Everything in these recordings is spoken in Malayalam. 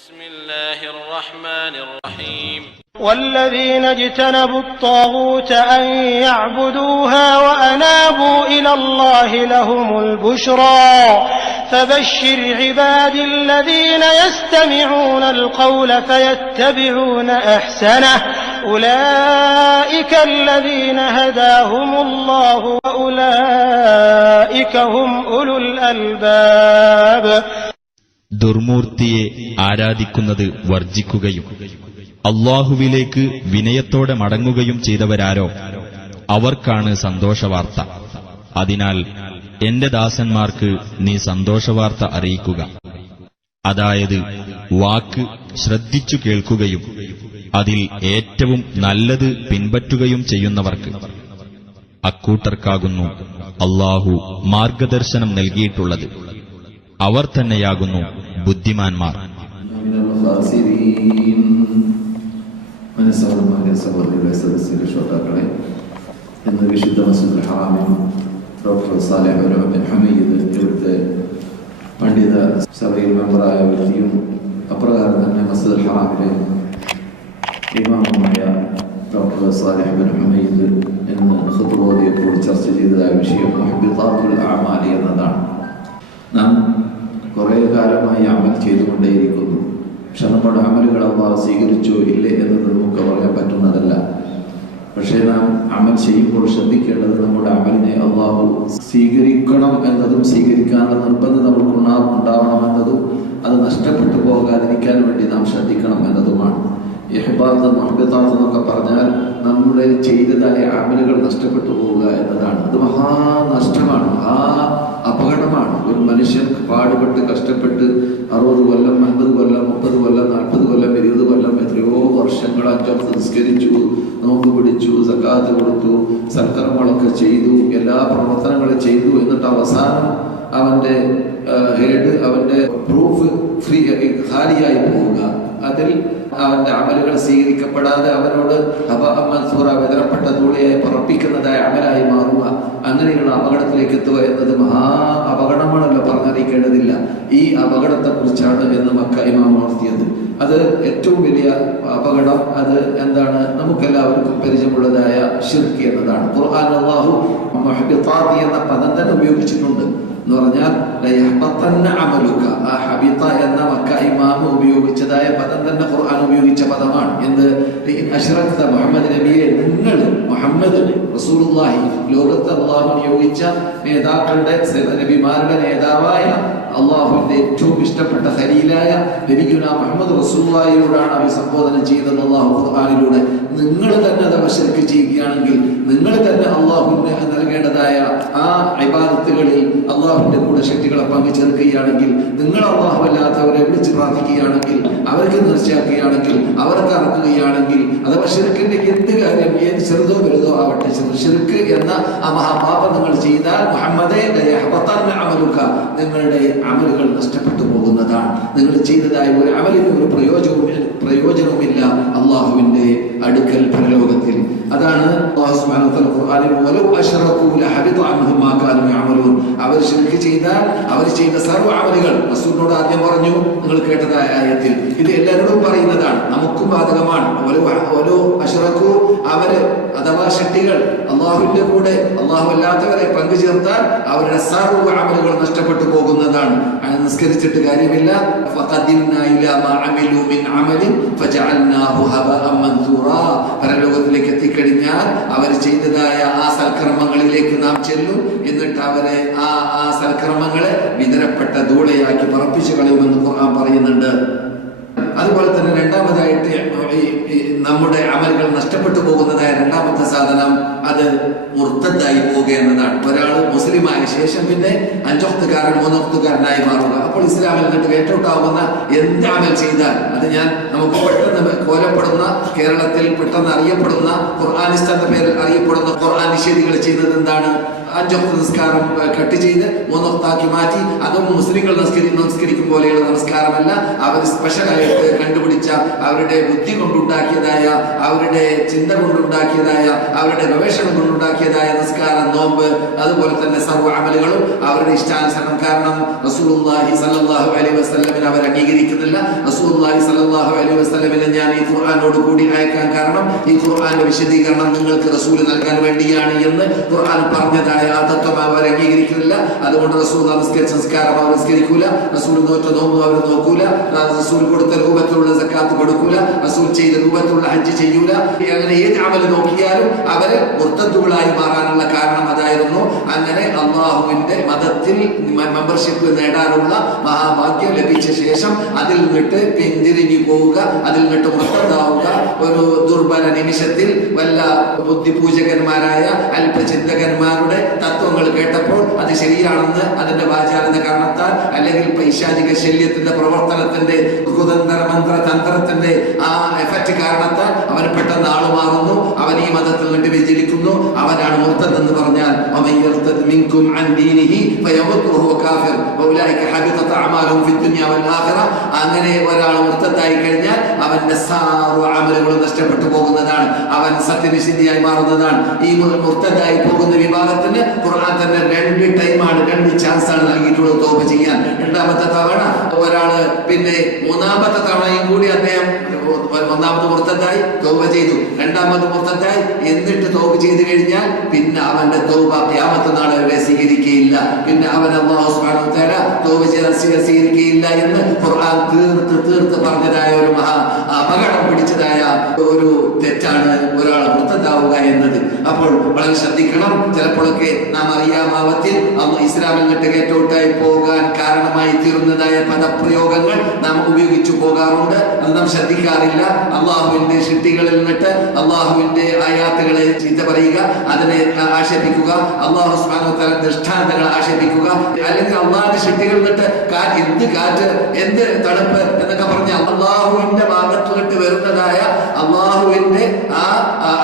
بسم الله الرحمن الرحيم والذين اجتنبوا الطاغوت أن يعبدوها وأنابوا إلى الله لهم البشرى فبشر عبادي الذين يستمعون القول فيتبعون أحسنه أولئك الذين هداهم الله وأولئك هم أولو الألباب. ദുർമൂർത്തിയെ ആരാധിക്കുന്നത് വർജിക്കുകയും അല്ലാഹുവിലേക്ക് വിനയത്തോടെ മടങ്ങുകയും ചെയ്തവരാരോ അവർക്കാണ് സന്തോഷവാർത്ത. അതിനാൽ എന്റെ ദാസന്മാർക്ക് നീ സന്തോഷവാർത്ത അറിയിക്കുക. അതായത് വാക്ക് ശ്രദ്ധിച്ചു കേൾക്കുകയും അതിൽ ഏറ്റവും നല്ലത് പിൻപറ്റുകയും ചെയ്യുന്നവർക്ക്. അക്കൂട്ടർക്കാകുന്നു അല്ലാഹു മാർഗദർശനം നൽകിയിട്ടുള്ളത്. അവർ തന്നെയാകുന്നു ബുദ്ധിമാന്മാർ. ഇന്ന് വിശുദ്ധ മസ്ജിദുൽ ഹറാമിൽ ഡോക്ടർ സാലിഹ് ബിൻ ഹമീദ് ഇവിടുത്തെ പണ്ഡിത സഭയിൽ മെമ്പറായ വ്യക്തിയും അപ്രകാരം തന്നെ മസ്ജിദുൽ ഹറാമിലെ ഇമാമുമായ ഡോക്ടർ സാലിഹ് ബിൻ ഹമീദ് ഇന്ന് ഖുത്ബ ഓതിയപ്പോൾ ചർച്ച ചെയ്തതായ വിഷയം മുഹബ്ബിതാത്തുൽ അഅമാലി എന്നതാണ്. നാം കുറേ കാലമായി അമൽ ചെയ്തുകൊണ്ടേയിരിക്കുന്നു. പക്ഷെ നമ്മുടെ അമലുകൾ അല്ലാഹു സ്വീകരിച്ചോ ഇല്ലേ എന്നത് നമുക്ക് പറയാൻ പറ്റുന്നതല്ല. പക്ഷേ നാം അമൽ ചെയ്യുമ്പോൾ ശ്രദ്ധിക്കേണ്ടത് നമ്മുടെ അമലിനെ അല്ലാഹു സ്വീകരിക്കണം എന്നതും സ്വീകരിക്കാനുള്ള നിർബന്ധം നമുക്ക് ഉണ്ടാവണമെന്നതും അത് നഷ്ടപ്പെട്ടു പോകാതിരിക്കാൻ വേണ്ടി നാം ശ്രദ്ധിക്കണം എന്നതുമാണ്. ഇഹ്ബാത്ത് മുഹബ്ബത്താത്ത് എന്നൊക്കെ പറഞ്ഞാൽ നമ്മുടെ ചെയ്തതായ അമലുകൾ നഷ്ടപ്പെട്ടു പോവുക എന്നതാണ്. അത് മഹാനഷ്ടമാണ്, അപകടമാണ്. ഒരു മനുഷ്യൻ പാടുപെട്ട് കഷ്ടപ്പെട്ട് 60 കൊല്ലം 50 കൊല്ലം 30 കൊല്ലം 40 കൊല്ലം 20 കൊല്ലം എത്രയോ വർഷങ്ങൾ അഞ്ചൊക്കെ നിസ്കരിച്ചു, നോമ്പ് പിടിച്ചു, സക്കാത്ത് കൊടുത്തു, സൽക്കർമ്മങ്ങളൊക്കെ ചെയ്തു, എല്ലാ പ്രവർത്തനങ്ങളും ചെയ്തു. എന്നിട്ട് അവസാനം അവന്റെ അവന്റെ പ്രൂഫ് ഖാലിയായി പോവുക, അതിൽ അവന്റെ അമലുകൾ സ്വീകരിക്കപ്പെടാതെ അവനോട് വിതരപ്പെട്ട ധൂളിയായി പറപ്പിക്കുന്നതായ അമലായി മാറുക, അങ്ങനെയുള്ള അപകടത്തിലേക്ക് എത്തുക എന്നത് മഹാ അപകടമാണല്ലോ, പറഞ്ഞറിയിക്കേണ്ടതില്ല. ഈ അപകടത്തെ കുറിച്ചാണ് എന്ന് മക്ക ഇമാം ഉണർത്തിയത്. അത് ഏറ്റവും വലിയ അപകടം അത് എന്താണ്? നമുക്കെല്ലാവർക്കും പരിചയമുള്ളതായ ശിർക്ക് എന്നതാണ്. ഖുർആൻ അല്ലാഹു മുഹബ്ബിതാത്ത് എന്ന പദം തന്നെ ഉപയോഗിച്ചിട്ടുണ്ട്. എന്ന് പറഞ്ഞാൽ ആ ഹബീത്ത എന്ന മക്ക ഇമാം ഉപയോഗിച്ചതായ പദം തന്നെ ഖുർആൻ ഉപയോഗിച്ച പദമാണ്. എന്ത്? അശ്റക്ത മുഹമ്മദ് നബിയെ, നിങ്ങൾ മുഹമ്മദ് റസൂലുള്ളാഹി ലോകത്ത് അല്ലാഹു നിയോഗിച്ച നേതാക്കളുടെ നബിമാരുടെ നേതാവായ അള്ളാഹുവിന്റെ ഏറ്റവും ഇഷ്ടപ്പെട്ട ഖലീലായ നബിയുനാ മുഹമ്മദ് റസൂലുള്ളാഹിയോടാണ് അഭിസംബോധന ചെയ്തത് അല്ലാഹു ഖുർആനിലൂടെ. നിങ്ങൾ തന്നെ അത് ശിർക്ക് ചെയ്യുകയാണെങ്കിൽ, നിങ്ങൾ തന്നെ അള്ളാഹുവിന് നൽകേണ്ടതായ ആ ഇബാദത്തുകളിൽ അള്ളാഹുവിന്റെ കൂടെ ശക്തികളെ പങ്കുചേർക്കുകയാണെങ്കിൽ, നിങ്ങൾ അള്ളാഹു അല്ലാത്തവരെ വിളിച്ച് പ്രാർത്ഥിക്കുകയാണെങ്കിൽ, അവർക്ക് നേർച്ചയാക്കുകയാണെങ്കിൽ, അവർക്ക് അറക്കുകയാണെങ്കിൽ, അഥവാ ശിർക്കിന്റെ എന്ത് കാര്യം, ഏത് ചെറുതോ വലുതോ ആവട്ടെ, ശിർക്ക് എന്ന ആ മഹാപാപം നിങ്ങൾ ചെയ്താൽ മുഹമ്മദേ നിങ്ങളുടെ അമലുകൾ നഷ്ടപ്പെട്ടു പോകുന്നതാണ്. നിങ്ങൾ ചെയ്തതായ ഒരു അമലിന് ഒരു പ്രയോജനവുമില്ല അള്ളാഹുവിന്റെ അടുക്കൽ പരലോകത്തിൽ. അതാണ് അല്ലാഹു സുബ്ഹാനഹു വ തആല ഖുർആനിൽ വലൗ അശ്റകൂ ലഹബിത അൻഹും മാ കാനൂ യഅമലൂൻ. അവർ ശിർക്ക് ചെയ്താൽ അവർ ചെയ്ത സർവ്വ അമലുകൾ, റസൂലിനോട് ആദ്യം പറഞ്ഞു, നിങ്ങൾ കേട്ടതായ ആയത്തിൽ ഇത് എല്ലാവരോടും പറയുന്നതാണ്, നമുക്കും ബാധകമാണ്. വലൗ അശ്റകൂ, അവര് അഥവാ ശക്തികൾ അള്ളാഹുവിന്റെ കൂടെ അള്ളാഹു അല്ലാത്തവരെ പങ്കു ചേർത്താൽ അവരുടെ സർവ്വ അമലുകൾ നഷ്ടപ്പെട്ടു പോകുന്നതാണ്. നിസ്കരിച്ചിട്ട് കാര്യമില്ല. ഫഖദിംനാ ഇലാ മാ അമിലൂ മിൻ അമലിൻ ഫജഅൽനാഹു ഹബഅൻ മൻസൂറാ. പരലോകത്തിലേക്ക് എത്തിക്കഴിഞ്ഞാൽ അവർ ചെയ്തതായ ആ സൽക്കർമ്മങ്ങളിലേക്ക് നാം ചെല്ലും. എന്നിട്ട് അവരെ ആ സൽക്കർമ്മങ്ങളെ വിതരപ്പെട്ട ധൂളയാക്കി പറപ്പിച്ചു കളയുമെന്ന് ഖുർആൻ പറയുന്നുണ്ട്. അതുപോലെ തന്നെ രണ്ടാമതായിട്ട് നമ്മുടെ അമലുകൾ നഷ്ടപ്പെട്ടു പോകുന്നതായ രണ്ടാമത്തെ സാധനം അത് മുർത്തദ്ദായി പോവുക എന്നതാണ്. ഒരാൾ മുസ്ലിമായ ശേഷം പിന്നെ 5 വക്തുകാരൻ 3 വക്തുകാരനായി മാറുക. അപ്പോൾ ഇസ്ലാമിൽ നിന്നിട്ട് വേറ്റൗട്ടാവുന്ന എന്ത് അമൽ ചെയ്താൽ അത് നമുക്ക് പെട്ടെന്ന് കോലപ്പെടുന്ന, കേരളത്തിൽ പെട്ടെന്ന് അറിയപ്പെടുന്ന, ഖുർആനിസ്റ്റ് എന്ന പേരിൽ അറിയപ്പെടുന്ന ഖുർആൻ നിഷേധികൾ ചെയ്യുന്നത് എന്താണ്? 5 വക്ത് നിസ്കാരം കട്ട് ചെയ്ത് 3 വക്താക്കി മാറ്റി. അതും മുസ്ലിങ്ങൾ നമസ്കരിക്കും പോലെയുള്ള നമസ്കാരമല്ല. അവർ സ്പെഷ്യലായിട്ട് കണ്ടുപിടിച്ച, അവരുടെ ബുദ്ധി കൊണ്ടുണ്ടാക്കിയതായ, അവരുടെ ചിന്ത കൊണ്ടുണ്ടാക്കിയതായ, അവരുടെ ഗവേഷണം കൊണ്ടുണ്ടാക്കിയ ഫറലാക്കിയതായ നിസ്കാരം, നോമ്പ്, അതുപോലെ തന്നെ സർവ്വ അമലുകളും അവരുടെ ഇഷ്ടാനുസരണം. കാരണം റസൂലുള്ളാഹി സ്വല്ലല്ലാഹു അലൈഹി വസല്ലമിനെ അവർ അംഗീകരിക്കുന്നില്ല. റസൂലുള്ളാഹി സ്വല്ലല്ലാഹു അലൈഹി വസല്ലമിനെ ഞാൻ ഈ ഖുർആനോട് കൂടി അയക്കാൻ കാരണം ഈ ഖുർആന്റെ വിശദീകരണം നിങ്ങൾക്ക് റസൂൽ നൽകാൻ വേണ്ടിയാണ് എന്ന് ഖുർആൻ പറഞ്ഞതായ ആ തത്വം അവർ അംഗീകരിക്കുന്നില്ല. അതുകൊണ്ട് റസൂൽ നിസ്കരിച്ച നിസ്കാരം അവർ നിസ്കരിക്കൂല, റസൂൽ നോറ്റ നോമ്പ് അവർ നോക്കൂല, റസൂൽ കൊടുത്ത രൂപത്തിലുള്ള സക്കാത്ത് കൊടുക്കൂല, റസൂൽ ചെയ്ത രൂപത്തിലുള്ള ഹജ്ജ് ചെയ്യൂല. അങ്ങനെ ഏത് അമൽ നോക്കിയാലും അവര് മുർത്തദ്ദുകളായി മാറാനുള്ള കാരണം അതായിരുന്നു. അങ്ങനെ അള്ളാഹുവിന്റെ മതത്തിൽ മെമ്പർഷിപ്പ് നേടാനുള്ള മഹാഭാഗ്യം ലഭിച്ച ശേഷം അതിൽ നിന്നിട്ട് പിന്തിരിഞ്ഞു പോവുക, അതിൽ നിന്നിട്ട് മുർത്തദ്ദാവുക, ഒരു ദുർബല നിമിഷത്തിൽ വല്ല ബുദ്ധിപൂജകന്മാരായ അല്പചിന്തകന്മാരുടെ തത്വങ്ങൾ കേട്ടപ്പോൾ അത് ശരിയാണെന്ന് അതിന്റെ വാചാലത കാരണത്താൽ അല്ലെങ്കിൽ പൈശാചിക ശല്യത്തിന്റെ പ്രവർത്തനത്തിന്റെ കുതന്ത്ര മന്ത്ര തന്ത്രത്തിന്റെ ആ എഫക്റ്റ് കാരണത്താൽ അവന് പെട്ടെന്ന് ആളുമാറുന്നു, അവൻ ഈ മതത്തിൽ നിന്ന് വ്യതിചലിക്കുന്നു, അവനാണ് മുർത്തദ് എന്ന് പറഞ്ഞാൽ അങ്ങനെ ഒരാൾ മുർത്തദായി കഴിഞ്ഞാൽ അവന്റെ സർവ്വ അമലുകളും നഷ്ടപ്പെട്ടു പോകുന്നതാണ്, അവൻ സത്യനിഷിദ്ധിയായി മാറുന്നതാണ്. ഈ മുർത്തദായി പോകുന്ന വിഭാഗത്തിന് ഖുർആൻ തന്നെ 2 ടൈമാണ്, 2 ചാൻസാണ് നൽകിയിട്ടുള്ളത് തൗബ ചെയ്യാൻ. 2ാമത്തെ തവണ ഒരാള്, പിന്നെ 3ാമത്തെ തവണയും കൂടി അദ്ദേഹം ഒന്നാമത് മുർത്തദായി തൗബ ചെയ്തു, 2ാമത് മുർത്തദായി, എന്നിട്ട് തൗബ ചെയ്തു കഴിഞ്ഞാൽ പിന്നെ അവന്റെ തൗബ ഖിയാമത്ത് നാൾ വരെ സ്വീകരിക്കുകയില്ല. പിന്നെ അവൻ അല്ലാഹു സുബ്ഹാനഹു വ തആല തൗബ ചെയ്താൽ സ്വീകരിക്കുകയില്ല എന്ന് ഖുർആൻ തീർത്ത് പറഞ്ഞതായ ഒരു മഹാ അപകടം പിടിച്ചതായ ഒരു തെറ്റാണ് ഒരാൾ മുർത്തദാവുക എന്നത്. അപ്പോൾ വളരെ ശ്രദ്ധിക്കണം. ചിലപ്പോഴൊക്കെ നാം അറിയാമാവത്തിൽ ഇസ്ലാമിൽ നിന്നിട്ട് ഗേറ്റൗട്ടായി പോകാൻ കാരണമായി തീരുന്നതായ പദപ്രയോഗങ്ങൾ നാം ഉപയോഗിച്ചു പോകാറുണ്ട്. അത് നാം ശ്രദ്ധിക്കാറില്ല. അള്ളാഹുവിന്റെ സൃഷ്ടികളിൽ നിന്നിട്ട് അള്ളാഹുവിന്റെ ആയാത്തുകളെ ചീത്ത പറയുക, അതിനെ ആക്ഷേപിക്കുക, അള്ളാഹു സുബ്ഹാനഹു വ തആല ദൃഷ്ടാന്തങ്ങൾ ആക്ഷേപിക്കുക, അല്ലെങ്കിൽ അള്ളാഹുവിന്റെ സൃഷ്ടികളിൽ നിന്നിട്ട് എന്ത് കാറ്റ്, എന്ത് തണുപ്പ് എന്നൊക്കെ പറഞ്ഞ അള്ളാഹുവിന്റെ ഭാഗത്തു നിന്നിട്ട് വരുന്നതായ അള്ളാഹുവിന്റെ ആ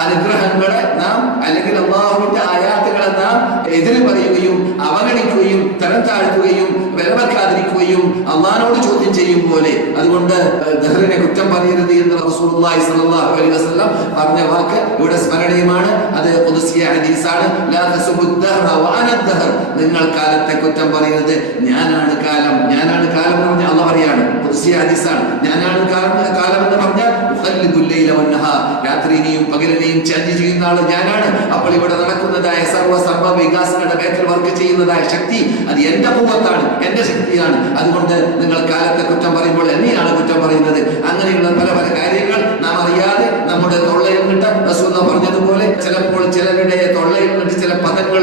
അനുഗ്രഹങ്ങളെ നാം, അല്ലെങ്കിൽ അള്ളാഹുവിന്റെ ആയാത്തുകളെ നാം എതിര് പറയുകയും അവഗണിക്കുകയും തരം താഴ്ത്തുകയും വിലവെക്കാതിരിക്കുകയും അള്ളാഹിനോട് ചോദ്യം ചെയ്യും പോലെ. അതുകൊണ്ട് ദഹ്റിനെ കുറ്റം പറയരുത് എന്ന് റസൂലുള്ളാഹി സ്വല്ലല്ലാഹു അലൈഹി വസല്ലം പറഞ്ഞ വാക്ക് ഇവിടെ സ്മരണീയമാണ്. അത് ഖുദ്സിയ ഹദീസാണ്. ലാ തസുബ്ദഹ്റ വഅന ദഹ്ർ, നിങ്ങൾ കാലത്തെ കുറ്റം പറയരുത്, ഞാനാണ് കാലം. ഞാനാണ് കാലം എന്ന് പറഞ്ഞാൽ അള്ളാഹ് പറയാണ്, ഖുദ്സിയ ഹദീസാണ്. ഞാനാണ് കാലം എന്ന് പറഞ്ഞാൽ ഉഖല്ലിദുൽ ലൈല വന്നഹാർ, രാത്രിയെയും പകലിനെയും ചേഞ്ച് ചെയ്യുന്ന ആൾ ഞാനാണ്. അപ്പോൾ ഇവിടെ നടക്കുന്നതായ സർവ്വ സംഭവ വികാസങ്ങളുടെ മേഖല വർക്ക് ചെയ്യുന്നതായ ശക്തി അത് എന്റെ ഭൂവത്താണ്, എന്റെ ശക്തിയാണ്. അതുകൊണ്ട് നിങ്ങൾ കാലത്തെ കുറ്റം പറയുമ്പോൾ എന്നെയാണ് കുറ്റം പറയുന്നത്. അങ്ങനെയുള്ള പല പല കാര്യങ്ങൾ നാം അറിയാതെ നമ്മുടെ തൊള്ളയിൽ നിന്നിട്ട് റസൂൽ പറഞ്ഞതുപോലെ ചിലപ്പോൾ ചിലരുടെ തൊള്ളയിൽ നിന്നിട്ട് ചില പദങ്ങൾ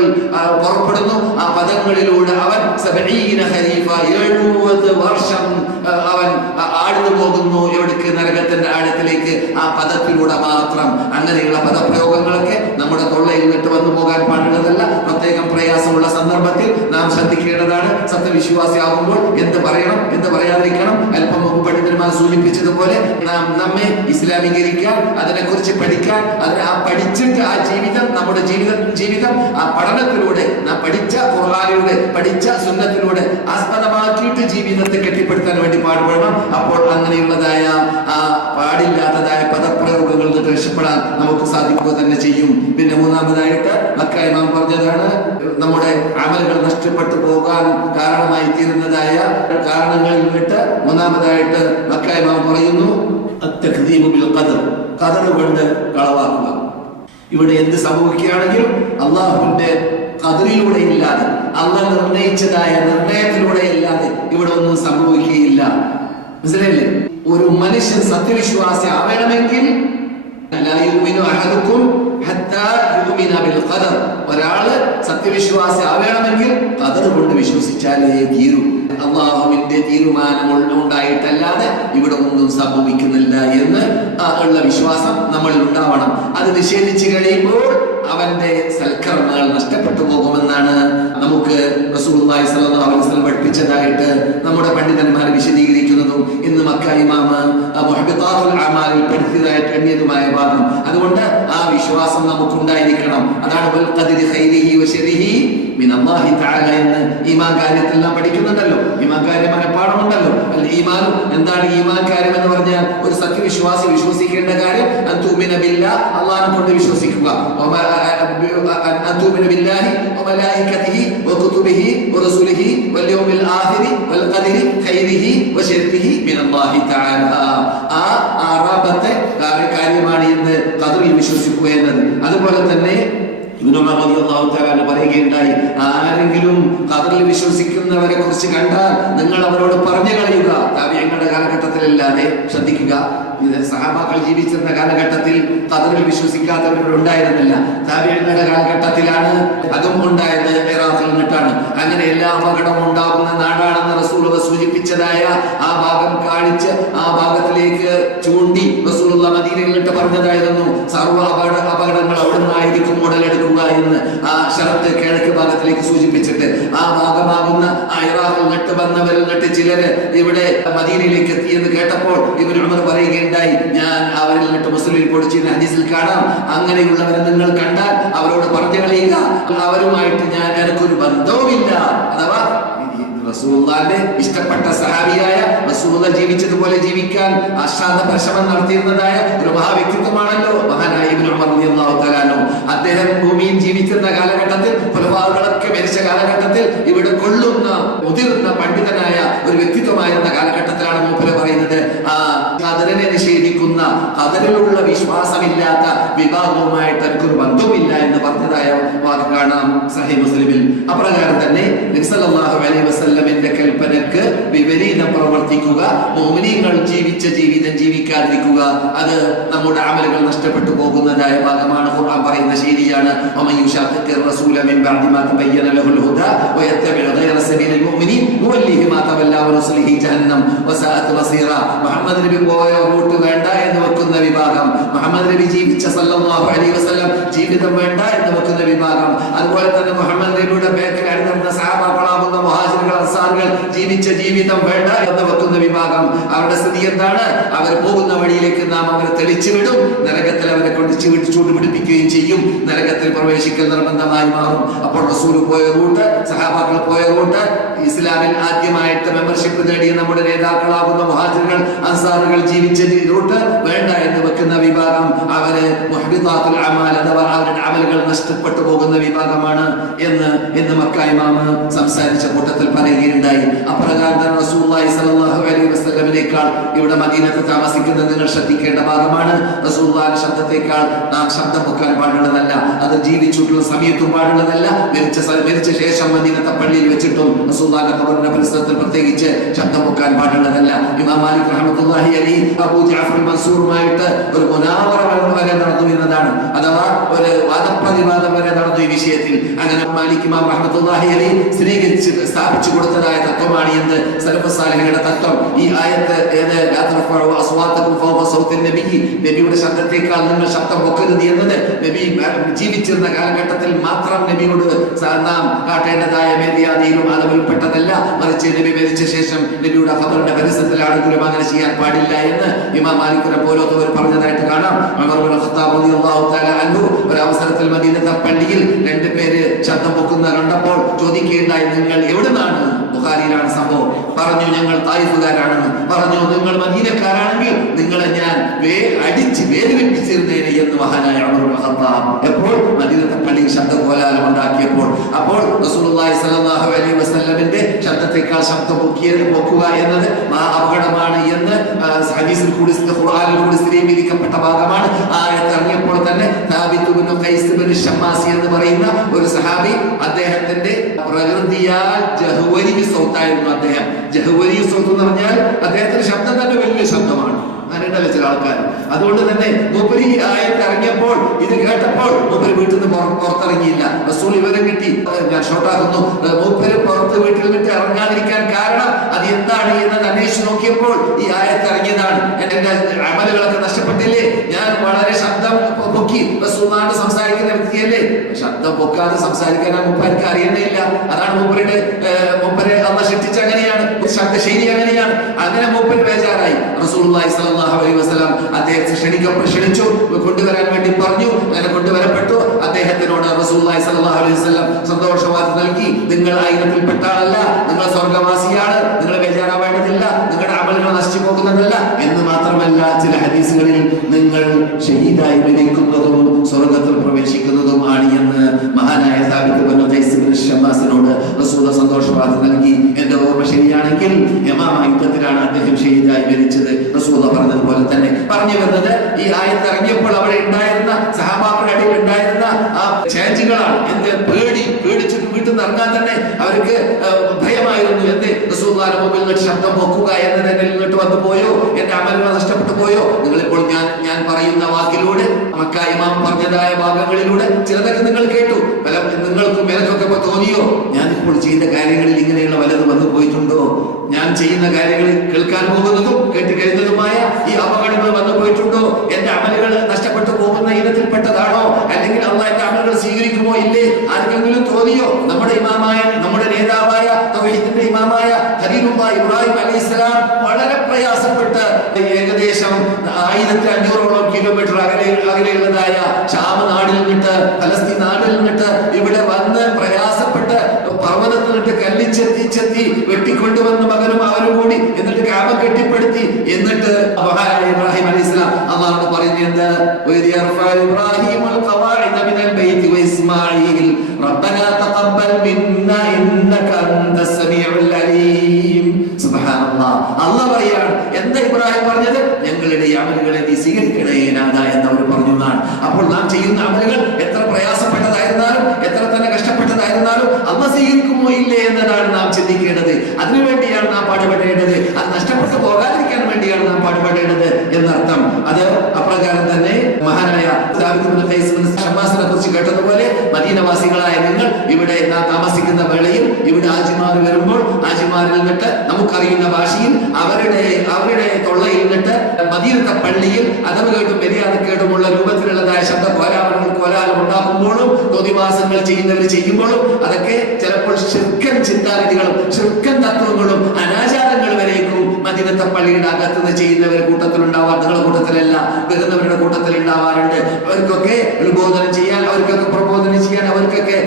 പുറപ്പെടുന്നു. ആ പദങ്ങളിലൂടെ അവൻ 70 വർഷം അവൻ ആഴ്ന്നു പോകുന്നു. എവിടേക്ക്? നരകത്തിന്റെ ആഴത്തിലേക്ക്. ആ പദത്തിലൂടെ മാത്രം. അങ്ങനെയുള്ള പദപ്രയോഗങ്ങളൊക്കെ നമ്മുടെ തൊള്ളയിൽ നിന്നിട്ട് വന്നു പോകാൻ പാടുള്ളതല്ല. പ്രത്യേകം പ്രയാസമുള്ള സന്ദർഭത്തിൽ നാം ശ്രദ്ധിക്കേണ്ടതാണ്. സത്യവിശ്വാസിയാകുമ്പോൾ എന്ത് പറയണം, എന്ത് പറയാതിരിക്കണം. അല്പം മുമ്പ് പണ്ഡിതന്മാർ സൂചിപ്പിച്ചതുപോലെ നാം നമ്മെ ഇസ്ലാമീകരിക്കാൻ, അതിനെക്കുറിച്ച് പഠിക്കാൻ, അതിനെ ആ പഠിച്ചിട്ട് ആ ജീവിതം, നമ്മുടെ ജീവിതം ആ പഠനത്തിലൂടെ, നാം പഠിച്ച ഖുർആനിലൂടെ, പഠിച്ച സുന്നത്തിലൂടെ ആസ്പദമാക്കിയിട്ട് ജീവിതത്തെ കെട്ടിപ്പടുത്താൻ വേണ്ടി പാടുപെടണം. അപ്പോൾ അങ്ങനെയുള്ളതായ ആ പാടില്ലാത്തതായ പദപ്രയോഗങ്ങളിൽ നിന്ന് രക്ഷപ്പെടാൻ നമുക്ക് സാധിക്കുക തന്നെ ചെയ്യും. പിന്നെ 3ാമതായിട്ട് മക്ക ഇമാം പറഞ്ഞതാണ്, നമ്മുടെ അമലുകൾ നഷ്ടപ്പെട്ടു പോകാൻ കാരണമായി തീരുന്നതായ കാരണങ്ങളിൽ നിന്നിട്ട് 3ാമതായിട്ട് മക്ക ഇമാം പറയുന്നു, അത്തഖ്ദീബു ബിൽ ഖദർ, ഖദർ കൊണ്ട് കളവാക്കുക. ഇവിടെ എന്ത് സംഭവിക്കുകയാണെങ്കിലും അള്ളാഹുവിന്റെ ഖദറിലൂടെ ഇല്ലാതെ, അള്ളാഹ് നിർണയിച്ചതായ നിർണയത്തിലൂടെ ഇല്ലാതെ ഇവിടെ ഒന്നും സംഭവിക്കുകയില്ല. മനസ്സിലായില്ലേ? ഒരു മനുഷ്യൻ സത്യവിശ്വാസി ആവണമെങ്കിൽ ഒരാള് സത്യവിശ്വാസി ആവണമെങ്കിൽ ഖദർ കൊണ്ട് വിശ്വസിച്ചാലേ തീരൂ. അള്ളാഹുവിന്റെ തീരുമാനം ഉണ്ടായിട്ടല്ലാതെ ഇവിടെ ഒന്നും സംഭവിക്കുന്നില്ല എന്ന് ഉള്ള വിശ്വാസം നമ്മളിൽ ഉണ്ടാവണം. അത് നിഷേധിച്ചു കഴിയുമ്പോൾ അവന്റെ സൽക്കർമ്മങ്ങൾ നഷ്ടപ്പെട്ടു പോകുമെന്നാണ് നമുക്ക് റസൂലുള്ളാഹി സ്വല്ലല്ലാഹു അലൈഹി വസല്ലം പഠിപ്പിച്ചതായിട്ട് നമ്മുടെ പണ്ഡിതന്മാർ വിശദീകരിക്കുന്നതും ഇന്ന് മക്ക ഇമാം മുഹബ്ബിതാത്തുൽ അമാലിൽ പഠിച്ചതായിട്ട് എണ്ണിയതുമായ ഭാഗം. അതുകൊണ്ട് ആ വിശ്വാസം നമുക്കുണ്ടായിരിക്കണം. അതാണ് വൽ ഖദരി ഖൈരിഹി വശരിഹി മിനല്ലാഹി തആല എന്ന് ഈമാൻ കാര്യത്തിൽ നാം പഠിക്കുന്നുണ്ടല്ലോ. ഈമാൻ കാര്യം മനഃപ്പാഠമുണ്ടല്ലോ. അൽ ഈമാൻ എന്താണ്? ഈമാൻ കാര്യം എന്ന് പറഞ്ഞാൽ ഒരു സത്യവിശ്വാസി വിശ്വസിക്കേണ്ട കാര്യം തുഅ്മിന ബില്ലാഹ്, അല്ലാഹനെ കൊണ്ട് വിശ്വസിക്കുക, അൻ തുഅ്മിന ബില്ലാഹി വമലായികതിഹി വകുതുബിഹി വറസൂലിഹി വൽയൗമിൽ ആഖിരി വൽഖദരി ഖൈരിഹി വശർരിഹി മിനല്ലാഹി തആല. ആ ആറാമത്തെ കാര്യമാണ് എന്ന് ഖദറിൽ വിശ്വസിക്കുക എന്നത്. അതുപോലെ തന്നെ ഇബ്നു ഉമർ റളിയല്ലാഹു തആല പറയുകയുണ്ടായി, ആരെങ്കിലും ഖദറിൽ വിശ്വസിക്കുന്നവരെ കുറിച്ച് കണ്ടാൽ നിങ്ങൾ അവരോട് പറഞ്ഞു കളയുക. താബിഈങ്ങളുടെ കാലഘട്ടത്തിലല്ലാതെ, ശ്രദ്ധിക്കുക, സഹാബാക്കൾ ജീവിച്ചിരുന്ന കാലഘട്ടത്തിൽ ഖദറിൽ വിശ്വസിക്കാത്തവരുണ്ടായിരുന്നില്ല. താബിഈങ്ങളുടെ കാലഘട്ടത്തിലാണ് അതും ഉണ്ടായത്. ഇറാഖിൽ നിന്നിട്ടാണ്. അങ്ങനെ എല്ലാ അപകടവും ഉണ്ടാകുന്ന നാടാണെന്ന് റസൂലുള്ളാഹി സൂചിപ്പിച്ചതായ ആ ഭാഗം കാണിച്ച് ആ ഭാഗത്തിലേക്ക് ചൂണ്ടി റസൂലുള്ളാഹി മദീനയിൽ നിന്നിട്ട് പറഞ്ഞതായിരുന്നു, സർവ്വ അപകടങ്ങൾ അവിടെ നിന്നായിരിക്കും ഉടലെടുക്കുക എന്ന്. ആ ശരത്ത് കിഴക്ക് ഭാഗത്തിലേക്ക് സൂചിപ്പിച്ചിട്ട് ആ ഭാഗമാകുന്ന ആ ഇറാഖിൽ നിന്നിട്ട് വന്നവരിൽ നിന്നിട്ട് ചിലര് ഇവിടെ മദീനയിലേക്ക് എത്തിയെന്ന് കേട്ടപ്പോൾ ഇബ്നു ഉമർ പറയുകയുണ്ടായി, ഞാൻ അവരിൽ നിന്നിട്ട് മുസ്ലിം പൊടിച്ചിരുന്ന ഹദീസിൽ കാണാം, അങ്ങനെയുള്ളവരെ നിങ്ങൾ കണ്ടാൽ അവരോട് പറഞ്ഞു കളയുക, അവരുമായിട്ട് എനിക്കൊരു ബന്ധവുമില്ല. അഥവാ റസൂലുള്ളാഹിന്റെ ഇഷ്ടപ്പെട്ട സഹാബിയായ റസൂലുള്ളാഹി ജീവിച്ചതുപോലെ ജീവിക്കാൻ അശ്രാന്ത പരിശ്രമം നടത്തിയിരുന്നതായ ഒരു മഹാവ്യക്തിത്വമാണല്ലോ മഹാനായ ഇബ്നു ഉമർ റളിയല്ലാഹു തആല അൻഹു. അദ്ദേഹം ഭൂമിയിൽ ജീവിച്ചിരുന്ന കാലഘട്ടത്തിൽ, പുലവാറുകളൊക്കെ മരിച്ച കാലഘട്ടത്തിൽ ഇവിടെ കൊള്ളുന്ന മുതിർന്ന പണ്ഡിതനായ ഒരു വ്യക്തിത്വമായിരുന്ന കാലഘട്ടത്തിലാണ് മൂപ്പര് പറയുന്നത്, ആ ഖദറിനെ നിഷേധിക്കുന്ന, ഖദറിലുള്ള വിശ്വാസമില്ലാത്ത വിഭാഗവുമായിട്ട് എനിക്കൊരു ബന്ധവുമില്ല എന്ന് പറഞ്ഞതായ വാക്ക് കാണാം സഹീഹ് മുസ്ലിമിൽ. അപ്രകാരം തന്നെ നബി സല്ലല്ലാഹു അലൈഹി വസല്ലമിന്റെ കൽപ്പനക്ക് വിപരീതം പ്രവർത്തിക്കുക, മുഅ്മിനീങ്ങൾ ജീവിച്ച ജീവിതം ജീവിക്കാതിരിക്കുക, അത് നമ്മുടെ അമലുകൾ നഷ്ടപ്പെട്ടു പോകുന്നതായ ഭാഗമാണ്. ഖുർആൻ പറയുന്ന ശരിയാണ്, വമൻ യുശാഖിഖിർ റസൂല മിൻ ബഅദി മാ തബയ്യന ലഹുൽ ഹുദാ വയത്തബിഉ ഗൈറ സബീലിൽ മുഅ്മിനീൻ നുവല്ലിഹി മാ തവല്ല വനുസ്ലിഹി ജഹന്നം വസഅത് മസീറ. മുഹമ്മദ് നബി പോയ റൂട്ട് വേണ്ട എന്ന് വെക്കുന്ന വിഭാഗം, മുഹമ്മദ് നബി ജീവിച്ച സല്ലല്ലാഹു അലൈഹി വസല്ലം ജീവിതം വേണ്ട എന്ന് വെക്കുന്ന വിഭാഗം, അതുപോലെ തന്നെ മുഹമ്മദ് നബിയുടെ ബേക്കിൽ അണിനിന്ന സഹാബാക്കളാകുന്ന മുഹാജിറുകൾ അൻസാറുകൾ ജീവിച്ച ജീവിതം വേണ്ട എന്ന് വെക്കുന്ന വിഭാഗം. അവരുടെ സ്ഥിതി എന്താണ്? അവർ പോകുന്ന വഴിയിലേക്ക് നാം അവരെ തെളിച്ചു വിടും, നരകത്തിൽ അവരെ കൊണ്ട് ചൂടുപിടിപ്പിക്കുകയും ചെയ്യും, നരകത്തിൽ പ്രവേശിക്കൽ നിർബന്ധമായി മാറും. അപ്പോൾ റസൂൽ പോയ റൂട്ട്, സഹാബാക്കൾ പോയ റൂട്ട്, ഇസ്ലാമിൽ ആദ്യമായിട്ട് മെമ്പർഷിപ്പ് നേടിയ നമ്മുടെ നേതാക്കളാകുന്ന മുഹാജിറുകൾ അൻസാറുകൾ ജീവിച്ച റൂട്ട് വേണ്ട എന്ന് വെക്കുന്ന വിഭാഗം, അവര് മുഹ്ബിതാത്തുൽ അമാൽ അഥവാ അവരുടെ അമലുകൾ നഷ്ടപ്പെട്ടു പോകുന്ന വിഭാഗമാണ് എന്ന് മക്ക ഇമാമ് സംസാരിച്ച കൂട്ടത്തിൽ പറയുകയുണ്ടായി. അപ്രകാരം തന്നെ റസൂലുള്ളാഹി സ്വല്ലല്ലാഹു അലൈഹി വസല്ലമിനേക്കാൾ ഇവിടെ മദീനത്ത് താമസിക്കുന്നത് നിങ്ങൾ ശ്രദ്ധിക്കേണ്ട ഭാഗമാണ്. റസൂലുള്ളാഹിന്റെ ശബ്ദത്തെക്കാൾ നാം ശബ്ദം പൊക്കാൻ പാടുള്ളതല്ല, അത് ജീവിച്ചിട്ടുള്ള സമയത്തും പാടുള്ളതല്ല, മരിച്ച ശേഷം മദീനത്തെ പള്ളിയിൽ വെച്ചിട്ടും റസൂലുള്ളാഹിന്റെ ഖബറിന്റെ പരിസരത്തിൽ പ്രത്യേകിച്ച് ശബ്ദം പൊക്കാൻ പാടുള്ളതല്ല. ഇമാം മാലിക് റഹ്മത്തുള്ളാഹി അലൈഹി അബൂ ജഅഫർ മൻസൂറുമായിട്ട് ഒരു മുനാവറ വരെ നടന്നു എന്നതാണ്, അഥവാ ഒരു വാദപ്രതിവാദം വരെ നടന്നു ഈ വിഷയത്തിൽ. അങ്ങനെ മാലിക് ഇമാം റഹ്മത്തുള്ളാഹി അലൈഹി സ്നേഹിച്ച് സ്ഥാപിച്ചു കൊടുത്തതായ തത്വമാണ് എന്ത്? സലഫ് സാലിഹുകളുടെ തത്വം. ഈ ആയത്ത് ഏത്? ലാ തർഫഉ അസ്വാതകും ഫൗക സൗത്തിൻ നബി, നബിയുടെ ശബ്ദത്തേക്കാൾ നിങ്ങൾ ശബ്ദം പൊക്കരുത് എന്നത് നബി ജീവിച്ചിരുന്ന കാലഘട്ടത്തിൽ മാത്രം നബിയോട് നാം കാട്ടേണ്ടതായ മര്യാദയിലും അളവിലും പെട്ടതല്ല, മറിച്ച് നബി മരിച്ച ശേഷം നബിയുടെ ഖബറിന്റെ പരിസരത്തിലാണെങ്കിലും അങ്ങനെ ചെയ്യാൻ പാടില്ല എന്ന് ഇമാം മാലിക്കിനെ പോലത്തവർ പറഞ്ഞതായിട്ട് കാണാം. ഉമർ ഇബ്നു ഖത്താബ് റളിയല്ലാഹു തആല അൻഹു ഒരു അവസരത്തിൽ മദീനത്തെ പള്ളിയിൽ രണ്ടുപേര് ശബ്ദം പൊക്കുന്ന കണ്ടപ്പോൾ ചോദിക്കുകയുണ്ടായി, നിങ്ങൾ എവിടുന്നാണ്? ബുഖാരിയിലാണ് സംഭവം. പറഞ്ഞു, ഞങ്ങൾ തായിഫുകാരാണെന്ന്. പറഞ്ഞു, നിങ്ങൾ മദീനക്കാരാണെങ്കിൽ നിങ്ങളെ ഞാൻ അടിച്ച് വേദനിപ്പിച്ചിരുന്നേനെ എന്ന് മഹാനായ ഉമർ ഇബ്നു ഖത്താബ് എപ്പോൾ മദീനത്തെ പള്ളിയിൽ ശബ്ദകോലാഹലം ഉണ്ടാക്കിയപ്പോൾ. അപ്പോൾ റസൂലുള്ളാഹി സ്വല്ലല്ലാഹു അലൈഹി വസല്ലമിന്റെ ശബ്ദത്തെക്കാൾ ശബ്ദം പൊക്കുക എന്നത് അപകടമാണ് എന്ന് ഹദീസിൽ കൂടി ഖുർആനിൽ കൂടി സ്ഥിരീകരിക്കപ്പെട്ട ഭാഗമാണ്. ആയത്ത് ഇറങ്ങിയപ്പോൾ തന്നെ സാബിത്ത് ഇബ്നു ഖൈസ് ഇബ്നു ഷമ്മാസി എന്ന് പറയുന്ന ഒരു സഹാബി, അദ്ദേഹത്തിന്റെ പ്രകൃതിയാൽ ജഹ്വരി സൗത്തായിരുന്നു അദ്ദേഹം. ജഹ്വരി സൗത്ത് എന്ന് പറഞ്ഞാൽ അദ്ദേഹത്തിന്റെ ശബ്ദം തന്നെ വലിയ ശബ്ദമാണ്. അങ്ങനെയുണ്ടല്ലോ ചില ആൾക്കാർ. അതുകൊണ്ട് തന്നെ മൂപ്പര് ഈ ആയത്ത് ഇറങ്ങിയപ്പോൾ ഇത് കേട്ടപ്പോൾ മൂപ്പര് വീട്ടിൽ നിന്ന് പുറത്തിറങ്ങിയില്ല. റസൂൽ വിവരം കിട്ടി, ഞാൻ ഷോർട്ടാക്കുന്നു, മൂപ്പര് പുറത്ത് വീട്ടിൽ വിട്ട് ഇറങ്ങാതിരിക്കാൻ കാരണം അത് എന്താണ് എന്നത് അന്വേഷിച്ച് നോക്കിയപ്പോൾ ഈ ആയത്ത് ഇറങ്ങിയതാണ്. എന്റെ അമലുകളൊക്കെ നഷ്ടപ്പെട്ടില്ലേ, ഞാൻ വളരെ ശബ്ദം പൊക്കി റസൂലുള്ളാഹിയോട് സംസാരിക്കുന്ന വ്യക്തിയല്ലേ, ശബ്ദം പൊക്കാതെ സംസാരിക്കാൻ മൂപ്പർക്ക് അറിയണേയില്ല. അതാണ് മൂപ്പരെ അള്ളാഹ് ശിക്ഷിച്ച അങ്ങനെയാണ്, ശബ്ദശൈലി അങ്ങനെയാണ്. അങ്ങനെ മൂപ്പര് ബേജാറായി. റസൂലുള്ളാഹി സ്വല്ലല്ലാഹു അലൈഹി വസല്ലം അദ്ദേഹത്തെ ക്ഷണിച്ചു, കൊണ്ടുവരാൻ വേണ്ടി പറഞ്ഞു. അങ്ങനെ കൊണ്ടുവരപ്പെട്ടു. അദ്ദേഹത്തിനോട് റസൂലുള്ളാഹി സ്വല്ലല്ലാഹു അലൈഹി വസല്ലം സന്തോഷവാർത്ത നൽകി, നിങ്ങൾ ആയിരത്തിൽപ്പെട്ട ആളല്ല, നിങ്ങൾ സ്വർഗ്ഗവാസിയാണ്, നിങ്ങൾ ബേജാറാവേണ്ടതില്ല, നിങ്ങളുടെ അമലുകൾ നശിച്ചു പോകുന്നതല്ല എന്ന് മാത്രമല്ല മാത്രമല്ല ചില ഹദീസുകളിൽ നിങ്ങൾ ഷഹീദായി മരിക്കുന്നതും സ്വർഗത്തിൽ പ്രവേശിക്കുന്നതുമാണ് എന്ന് മഹാനായ സാബിത്ത് ബിൻ ഖൈസ് ബിൻ ഷമ്മാസിനോട് റസൂൽ സന്തോഷവാർത്ത നൽകി. എന്റെ ഓർമ്മ ശരിയാണെങ്കിൽ യമാമ യുദ്ധത്തിലാണ് അദ്ദേഹം ഷഹീദായി മരിച്ചത്. റസൂൽ പറഞ്ഞതുപോലെ തന്നെ പറഞ്ഞു വരുന്നത് ഈ ആയത്ത് ഇറങ്ങിയപ്പോൾ അവിടെ ഉണ്ടായിരുന്ന സഹാബാക്കളുടെ ഇടയിൽ ഉണ്ടായിരുന്ന ആ ചേഞ്ചുകളാണ്. എന്ത് പേടിച്ചിട്ട് വീട്ടിൽ നിന്ന് ഇറങ്ങാൻ തന്നെ അവർക്ക് ഭയമായിരുന്നു. എന്ത് റസൂലുള്ളാഹിയുടെ മുമ്പിൽ നിന്ന് ശബ്ദം പൊക്കുക എന്നത് എന്നിൽ നിന്നിട്ട് വന്നു പോയോ, എന്റെ അമലുകൾ നഷ്ടപ്പെട്ടു പോയോ? നിങ്ങളിപ്പോൾ ഞാൻ പറയുന്ന വാക്കിലൂടെ മക്ക ഇമാം പറഞ്ഞതായ ഭാഗങ്ങളിലൂടെ ചിലതൊക്കെ നിങ്ങൾ കേട്ടു. നിങ്ങൾക്കും എനിക്കൊക്കെ തോന്നിയോ ഞാനിപ്പോൾ ചെയ്ത കാര്യങ്ങളിൽ ഇങ്ങനെയുള്ള വല്ലതും വന്നു പോയിട്ടുണ്ടോ? ഞാൻ ചെയ്യുന്ന കാര്യങ്ങളിൽ കേൾക്കാൻ പോകുന്നതും കേട്ട് കഴിഞ്ഞതുമായ ഈ അപകടങ്ങൾ വന്നു പോയിട്ടുണ്ടോ? എന്റെ അമലുകൾ നഷ്ടപ്പെട്ടു പോകുന്ന ഇനത്തിൽപ്പെട്ടതാണോ? അല്ലെങ്കിൽ അള്ളാഹ് എന്റെ അമലുകൾ സ്വീകരിക്കുമോ ഇല്ലേ? ആർക്കെങ്കിലും തോന്നിയോ? നമ്മുടെ ഇമാമായ, നമ്മുടെ നേതാവായ തൗഹീദിന്റെ ഇമാമായ ഖലീലുല്ലാഹ് ഇബ്രാഹിം അലൈഹിസ്സലാം വളരെ പ്രയാസപ്പെട്ട് ഏകദേശം 1500ഓളം കിലോമീറ്റർ അകലെയുള്ളതായ ഷാം നാടിൽ നിന്നിട്ട്, ഫലസ്തീൻ നാടിൽ നിന്നിട്ട് ഇവിടെ വന്ന് പ്രയാസപ്പെട്ട് പർവ്വതത്തിൽ നിന്നിട്ട് കല്ലിച്ചെത്തി വെട്ടിക്കൊണ്ടുവന്ന മകനും അവരും കൂടി എന്നിട്ട് കാബ കെട്ടിപ്പടുത്തി. എന്നിട്ട് ഇബ്രാഹിം അലൈഹിസ്സലാം അല്ലാഹു പറയുന്നത് ഇബ്രാഹിമുൽ ഖവാഇദ മിനൽ ബൈതി വഇസ്മാഈൽ റബ്ബനാ തഖബ്ബൽ മിന്നാ ഇന്നക അൻതസ് സമീഉൽ അലീം. സുബ്ഹാനല്ലാഹ്. അല്ലാഹു പറയാണ്, എന്താ ഇബ്രാഹിം പറഞ്ഞത്? ഞങ്ങളുടെ അമലുകളെ നീ സ്വീകരിക്കണേ നാഥ എന്നവർ പറഞ്ഞു എന്നാണ്. അപ്പോൾ നാം ചെയ്യുന്ന അമലുകൾ എത്ര പ്രയാസപ്പെട്ടതായിരുന്നാലും എത്ര തന്നെ കഷ്ടപ്പെട്ടതായിരുന്നാലും അല്ലാഹു സ്വീകരിക്കുമോ ഇല്ലേ എന്നതാണ് നാം ചിന്തിക്കേണ്ടത്. അതിനുവേണ്ടിയാണ് നാം പാടുപെടേണ്ടത്. അത് നഷ്ടപ്പെട്ടു പോകാതിരിക്കാൻ വേണ്ടിയാണ് നാം പാടുപെടേണ്ടത് എന്നർത്ഥം. അത് അപ്രകാരം തന്നെ മഹാനായ സാബിത്ത് ബിൻ ഖൈസ് ബിൻ ഷമ്മാസിനെ കുറിച്ച് കേട്ടതുപോലെ മദീനവാസികളായ നിങ്ങൾ ഇവിടെ നാം താമസിക്കുന്ന വേളയിൽ ഇവിടെ ആജിമാർ വരുമ്പോൾ ആജിമാരിൽ നിന്നിട്ട് നമുക്കറിയുന്ന ഭാഷയിൽ അവരുടെ തൊള്ളയിൽ നിന്നിട്ട് മദീനത്തെ പള്ളിയിൽ അതവ് കേട്ടും മര്യാദക്കേടുമുള്ള രൂപത്തിലുള്ളതായ ശബ്ദ കോലാലം ഉണ്ടാക്കുമ്പോഴും തോന്നിവാസങ്ങൾ ചെയ്യുന്നവർ ചെയ്യുമ്പോഴും അതൊക്കെ ചിലപ്പോൾ ശിർക്കൻ ചിന്താഗതികളും ശിർക്കൻ തത്വങ്ങളും അനാചാരങ്ങൾ വരേക്കും മദീനത്തെ പള്ളിയുടെ അകത്തുനിന്ന് ചെയ്യുന്നവരുടെ കൂട്ടത്തിലുണ്ടാവാൻ, നിങ്ങളുടെ കൂട്ടത്തിലല്ല വരുന്നവരുടെ കൂട്ടത്തിൽ ഉണ്ടാവാറുണ്ട്. അവർക്കൊക്കെ ഉത്ബോധനം ചെയ്യാൻ, അവർക്കൊക്കെ പ്രബോധനം ചെയ്യാൻ, അവർക്കൊക്കെ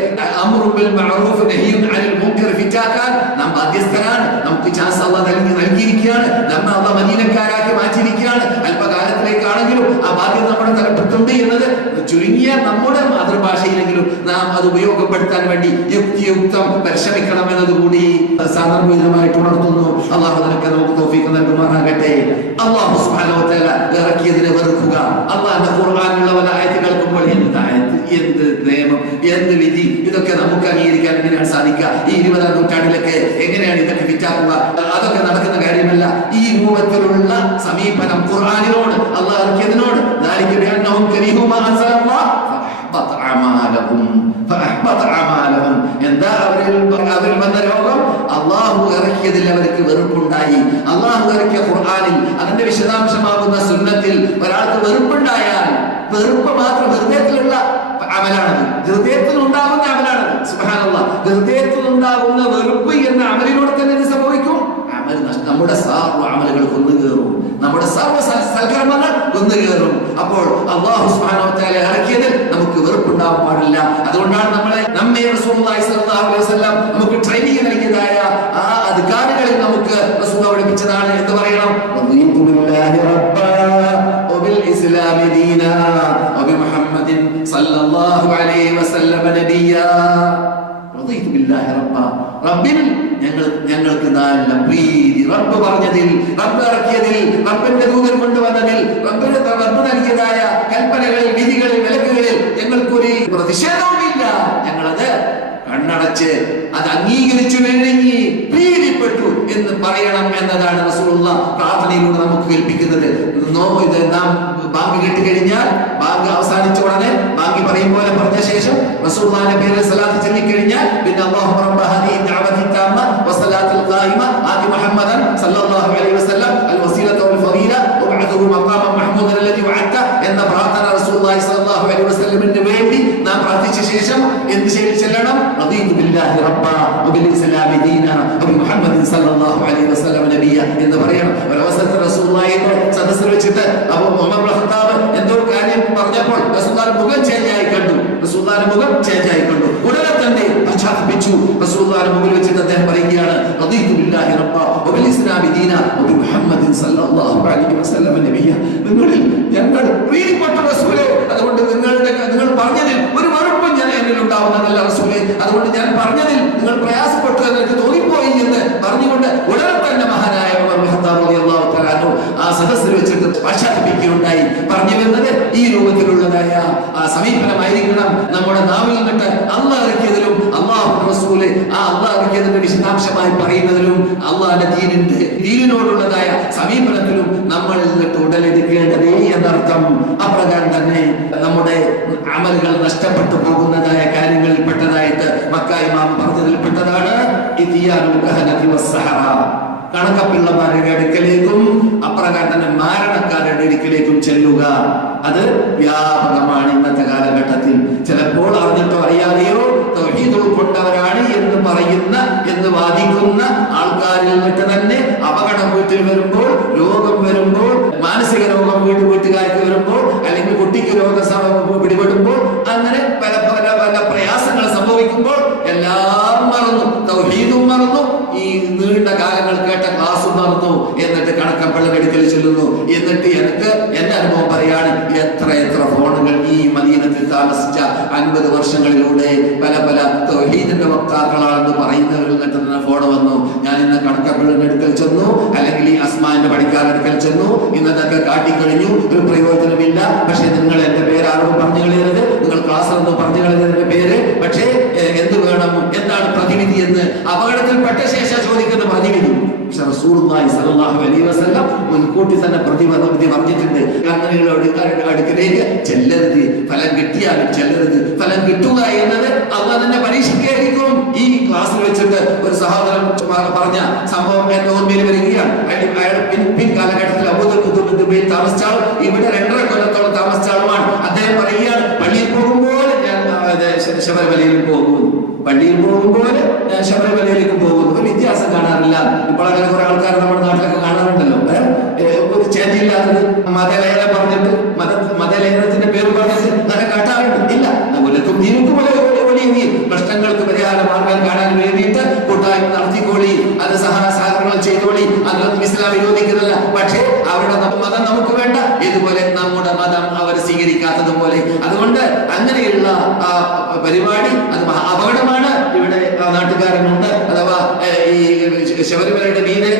അംറു ബിൽ മഅറൂഫ് നഹ്യുൻ അനിൽ മുൻകർ ഫിറ്റാക്കാൻ നാം ബാധ്യസ്ഥരാണ്. നമുക്ക് ചാൻസ് അല്ലാഹ് നൽകിയിരിക്കുകയാണ്. നമ്മൾ അല്ലാഹ് മദീനക്കാരാക്കി മാറ്റിയിരിക്കുകയാണ്. അല്പകാലത്തിലേക്കാണെങ്കിലും ആ ബാധ്യത നമ്മുടെ തലപ്പത്തുണ്ട് എന്നത് ചുരുങ്ങിയ നമ്മുടെ മാതൃഭാഷയിലെങ്കിലും നാം അത് ഉപയോഗപ്പെടുത്താൻ വേണ്ടി യുക്തിയുക്തം പരിശ്രമിക്കണം എന്നതുകൂടി സാന്ദർഭികമായിട്ട് ഉണർത്തുന്നു. അള്ളാഹു നിനക്ക് നമുക്ക് തൗഫീഖ് നൽകുമാറാകട്ടെ. അള്ളാഹു സുബ്ഹാനഹു വ തആല ഇറക്കിയതിനെ വെറുക്കുക. അള്ളാഹുവിന്റെ ഖുർആനിലുള്ള വല ആയത്ത് കേൾക്കുമ്പോൾ എന്ത് നിയമം, എന്ത് വിധി, ഇതൊക്കെ നമുക്ക് അംഗീകരിക്കാൻ എങ്ങനെയാണ് സാധിക്കുക? ഈ 20ാം നൂറ്റാണ്ടിലൊക്കെ എങ്ങനെയാണ് ഇതൊക്കെ ഫിറ്റാക്കുക? അതൊക്കെ നടക്കുന്ന കാര്യമല്ല. ഈ രൂപത്തിലുള്ള സമീപനം ഖുർആനിനോട്, അള്ളാഹു ഇറക്കിയതിനോട് എന്താ അവരിൽ വന്ന രോഗം? അള്ളാഹു ഇറക്കിയതിൽ അവർക്ക് വെറുപ്പുണ്ടായി. അള്ളാഹു ഇറക്കിയ ഖുർആനിൽ അതിന്റെ വിശദാംശമാകുന്ന സുന്നത്തിൽ ഒരാൾക്ക് വെറുപ്പുണ്ടായാൽ, വെറുപ്പ് മാത്രം ഹൃദയത്തിലുള്ള അമലാണത്, ഹൃദയത്തിൽ ഉണ്ടാകുന്ന അമലാണത്. സുബ്ഹാനല്ലാഹ്. ഹൃദയത്തിൽ ഉണ്ടാകുന്ന വെറുപ്പ് എന്ന അമലിനോട് തന്നെ എന്ത് സംഭവിക്കും? നമ്മുടെ സർവ്വ അമലുകൾ കൊന്നുകയറും, നമ്മുടെ സർവ്വ സൽക്കർമ്മങ്ങൾ കൊന്നുകയറും. അപ്പോൾ അല്ലാഹു സുബ്ഹാനഹു വ തആല ഇറക്കിയതിൽ നമുക്ക് വെറുപ്പുണ്ടാവാൻ പാടില്ല. അതുകൊണ്ടാണ് നമ്മെ റസൂലുള്ളാഹി സ്വല്ലല്ലാഹു അലൈഹി വസല്ലം നമുക്ക് ട്രെയിനിങ് നൽകിയതായ ആ അദ്കാറുകളിൽ നമുക്ക് റസൂൽ പഠിപ്പിച്ചതാണ്. എന്ത് പറയണം? റളിതു ബില്ലാഹി റബ്ബാ വബിൽ ഇസ്ലാമി ദീനാ വബിമുഹമ്മദിൻ സ്വല്ലല്ലാഹു അലൈഹി വസല്ലം നബിയ്യാ. റളിതു ബില്ലാഹി റബ്ബാ, റബ്ബിൽ ഞങ്ങൾക്ക് നല്ല പ്രീതി. റബ്ബ് പറഞ്ഞതിൽ, റബ്ബ് ഇറക്കിയതിൽ, റബ്ബിന്റെ ദൂതൻ കൊണ്ടുവന്നതിൽ, റബ്ബ് നൽകിയതായ കൽപ്പനകളിൽ, വിധികളിൽ, വിലക്കുകളിൽ ഞങ്ങൾക്കൊരു പ്രതിഷേധവുമില്ല. ഞങ്ങളത് കണ്ണടച്ച് അത് അംഗീകരിച്ചു കഴിഞ്ഞ് പ്രീതിപ്പെട്ടു എന്ന് പറയണം എന്നതാണ് റസൂലുള്ളാഹ് പ്രാർത്ഥനയിലൂടെ നമുക്ക് കേൾപ്പിക്കുന്നത്. ഇത് നാം ബാങ്ക് കേട്ടുകഴിഞ്ഞാൽ, ബാങ്ക് അവസാനിച്ച ഉടനെ ബാങ്ക് പറയും പോലെ പറഞ്ഞ ശേഷം റസൂലുള്ളാഹിന്റെ പേരിൽ സ്വലാത്ത് ചൊല്ലിക്കഴിഞ്ഞാൽ പിന്നെ അല്ലാഹുമ്മ റബ്ബ ഹാദിഹി ദഅവതി തമ്മ വസ്സലാത്തുൽ ഖായിമ ആതി മുഹമ്മദൻ സല്ലല്ലാഹു അലൈഹി വസല്ലം അൽ വസീലത വൽ ഫളീല വബഅദഹു മഖാമൻ മഹ്മൂദൻ അല്ലദി വഅദത എന്ന പ്രാർത്ഥന റസൂലുള്ളാഹി സ്വല്ലല്ലാഹു അലൈഹി വസല്ലമിന് വേണ്ടി നാം പ്രാർത്ഥിച്ച ശേഷം എന്ത് ചെല്ലണം? റദീതു ബില്ലാഹി റബ്ബ വബിൽ ഇസ്ലാമി ദീന വബിമുഹമ്മദിൻ സല്ലല്ലാഹു അലൈഹി വസല്ലം നബിയ എന്ന് പറയണം. ഒരു അവസരത്തിൽ റസൂലുള്ളാഹിയുടെ സദസ്സിൽ വെച്ചിട്ട് അബൂ ഉമർ ഇബ്നു ഖത്താബ് എന്തോ കാര്യം പറഞ്ഞപ്പോൾ റസൂലുള്ളാഹിന്റെ മുഖം ചേഞ്ചായി കണ്ടു. റസൂലുള്ളാഹിന്റെ മുഖം ചേഞ്ചായി കണ്ടു. ഉടനെ തന്നെ പശ്ചാത്തപിച്ചു. റസൂലുള്ളാഹിന്റെ മുമ്പിൽ വെച്ചിട്ട് അദ്ദേഹം പറയുകയാണ്, റദീതു ബില്ലാഹി റബ്ബ വബിൽ ഇസ്ലാമി ദീന വബിമുഹമ്മദിൻ സല്ലല്ലാഹു അലൈഹി വസല്ലം നബിയ, നിങ്ങളിൽ ഞങ്ങൾ പ്രീതിപ്പെട്ട റസൂലേ, അതുകൊണ്ട് നിങ്ങൾ പറഞ്ഞതിൽ ഒരു മറുപ്പും ഞാൻ എന്നിൽ ഉണ്ടാവുന്നതല്ല റസൂലേ, അതുകൊണ്ട് ഞാൻ പറഞ്ഞതിൽ നിങ്ങൾ പ്രയാസപ്പെട്ടു എന്ന് എനിക്ക് തോന്നിപ്പോയി എന്ന് പറഞ്ഞുകൊണ്ട് ഉടനെ തന്നെ മഹാനായ ഉമർ ഇബ്നു ഖത്താബ് റളിയല്ലാഹു തആല അൻഹു ആ സദസ്സിൽ വെച്ചിട്ട് പശ്ചാത്തപിക്കുകയുണ്ടായി. പറഞ്ഞു വരുന്നത് ഈ രൂപത്തിലുള്ളതായ ആ സമീപനമായിരിക്കണം നമ്മുടെ നാവിൽ നിന്നിട്ട് അള്ളാഹ് ഇറക്കിയതിലും അള്ളാഹു റസൂല് ആ അള്ളാഹ് ഇറക്കിയതിന്റെ വിശദാംശമായി പറയുന്നതിലും അള്ളാഹുവിന്റെ ദീനിനോടുള്ളതായ സമീപനത്തിലും നമ്മൾ നിന്നിട്ട് ഉടലെടുക്കേണ്ടതേ എന്നർത്ഥം. അപ്രകാരം തന്നെ നമ്മുടെ അമലുകൾ നഷ്ടപ്പെട്ടു പോകുന്നതായ കാര്യങ്ങളിൽ പെട്ടതായിട്ട് മക്ക ഇമാം പറഞ്ഞതിൽ പെട്ടതാണ് ഇതിയാനുൽ കഹനതി വസ്സഹറ, കണക്കപ്പിള്ളമാരുടെ അടുക്കലേക്കും അപ്രകാരം തന്നെ മാരണക്കാരുടെ അടുക്കലേക്കും ചെല്ലുക. അത് വ്യാപകമാണ് ഇന്നത്തെ കാലഘട്ടത്തിൽ. ചിലപ്പോൾ അറിഞ്ഞിട്ടോ അറിയാതെയോ തൗഹീദ് ഉൾക്കൊണ്ടവരാണ് എന്ന് പറയുന്ന എന്ന് വാദിക്കുന്ന ആൾക്കാരിൽ നിന്നിട്ട് തന്നെ അപകടം വീട്ടിൽ വരുമ്പോൾ, രോഗം വരുമ്പോൾ, മാനസിക രോഗം വീട്ടുകാർക്ക് വരുമ്പോൾ, അല്ലെങ്കിൽ കുട്ടിക്ക് രോഗം പിടിപെടുമ്പോൾ, അങ്ങനെ പല പല പല പ്രയാസങ്ങൾ സംഭവിക്കുമ്പോൾ എല്ലാം മറന്നു, തൗഹീദും മറന്നു, ഈ നീണ്ട കാലങ്ങൾ കേട്ട ക്ലാസും മറന്നു, എന്നിട്ട് കണക്കപ്പിള്ളയുടെ അടുക്കൽ ചെല്ലുന്നു. എന്നിട്ട് എനിക്ക് എന്റെ അനുഭവം പറയാണ്, എത്ര ഫോണുകൾ ഈ മദീനത്തിൽ താമസിച്ച 50 വർഷങ്ങളിലൂടെ പല പല തൗഹീദിന്റെ വക്താക്കളാണെന്ന് പറയുന്നവരിൽ നിന്നിട്ട് തന്നെ ഫോൺ വന്നു. ഞാൻ ഇന്ന് കണക്കപ്പിള്ളയുടെ അടുക്കൽ ചെന്നു, അല്ലെങ്കിൽ ഈ അസ്മാന്റെ പണിക്കാരുടെ അടുക്കൽ ചെന്നു, ഇന്നതൊക്കെ കാട്ടിക്കഴിഞ്ഞു, ഒരു പ്രയോജനമില്ല. പക്ഷെ നിങ്ങൾ എന്റെ പേര് ആരോടും പറഞ്ഞു കളയരുത്, നിങ്ങൾ ക്ലാസ്സിലൊന്നും പറഞ്ഞു കളയരുത് പേര്. പക്ഷേ എന്ത് വേണം, എന്താണ് പ്രതിവിധി എന്ന് അപകടത്തിൽപ്പെട്ട ശേഷം ചോദിക്കുന്ന പ്രതിവിധി റസൂലുള്ളാഹി സ്വല്ലല്ലാഹു അലൈഹി വസല്ലം മുൻകൂട്ടി തന്നെ പ്രതിവിധി പറഞ്ഞിട്ടുണ്ട്. അങ്ങനെയുള്ള അടുക്കലേക്ക് ചെല്ലരുത്, ഫലം കിട്ടിയാലും ചെല്ലരുത്. ഫലം കിട്ടുക എന്നത് അള്ളാഹ് തന്നെ പരീക്ഷിക്കുകയായിരിക്കും. ഈ ക്ലാസ്സിൽ വെച്ചിട്ട് ഒരു സഹോദരൻ പറഞ്ഞ സംഭവം എന്റെ ഓർമ്മയിൽ വരികയാണ്. അയാൾ പിൻ കാലഘട്ടത്തിൽ അബൂദുബൈയിൽ താമസിച്ച ആൾ, ഇവിടെ 2.5 കൊല്ലത്തോളം താമസിച്ച ആളുമാണ്. അദ്ദേഹം പറയുകയാണ്, പള്ളിയിൽ പോകുമ്പോൾ ഞാൻ ശബരിമലയിൽ പോകുന്നു, പള്ളിയിൽ പോകുമ്പോൾ ഞാൻ ശബരിമലയിലേക്ക് പോകുന്നു. ഒരു വ്യത്യാസം കാണാറില്ല. ഇപ്പോൾ അങ്ങനെ കുറെ ആൾക്കാർ നമ്മുടെ നാട്ടിലൊക്കെ കാണാറുണ്ടല്ലോ, ഒരു ചേഞ്ച് ഇല്ലാത്തത്. മതലേഖനം പറഞ്ഞിട്ട് മതലേഖനത്തിന്റെ പേര് പറഞ്ഞിട്ട് അങ്ങനെ കാട്ടാറുണ്ട്. ഇല്ല, കൊല്ലത്തും നീക്കും വലിയ പ്രശ്നങ്ങൾക്ക് പരിഹാര മാർഗം കാണാൻ വേണ്ടിയിട്ട് കൂട്ടായ്മ നടത്തിക്കോളി, അത് സഹകരണം ചെയ്തോളി, അതൊന്നും ഇസ്ലാം വിരോധിക്കുന്നില്ല. പക്ഷേ അവരുടെ മതം നമുക്ക് വേണ്ട, ഇതുപോലെ നമ്മുടെ മതം അവർ സ്വീകരിക്കാത്തതുപോലെ. അതുകൊണ്ട് അങ്ങനെയുള്ള പരിപാടി അത് അപകടമാണ്. ഇവിടെ നാട്ടുകാരനുണ്ട്, അഥവാ ഈ ശബരിമലയുടെ മീതെ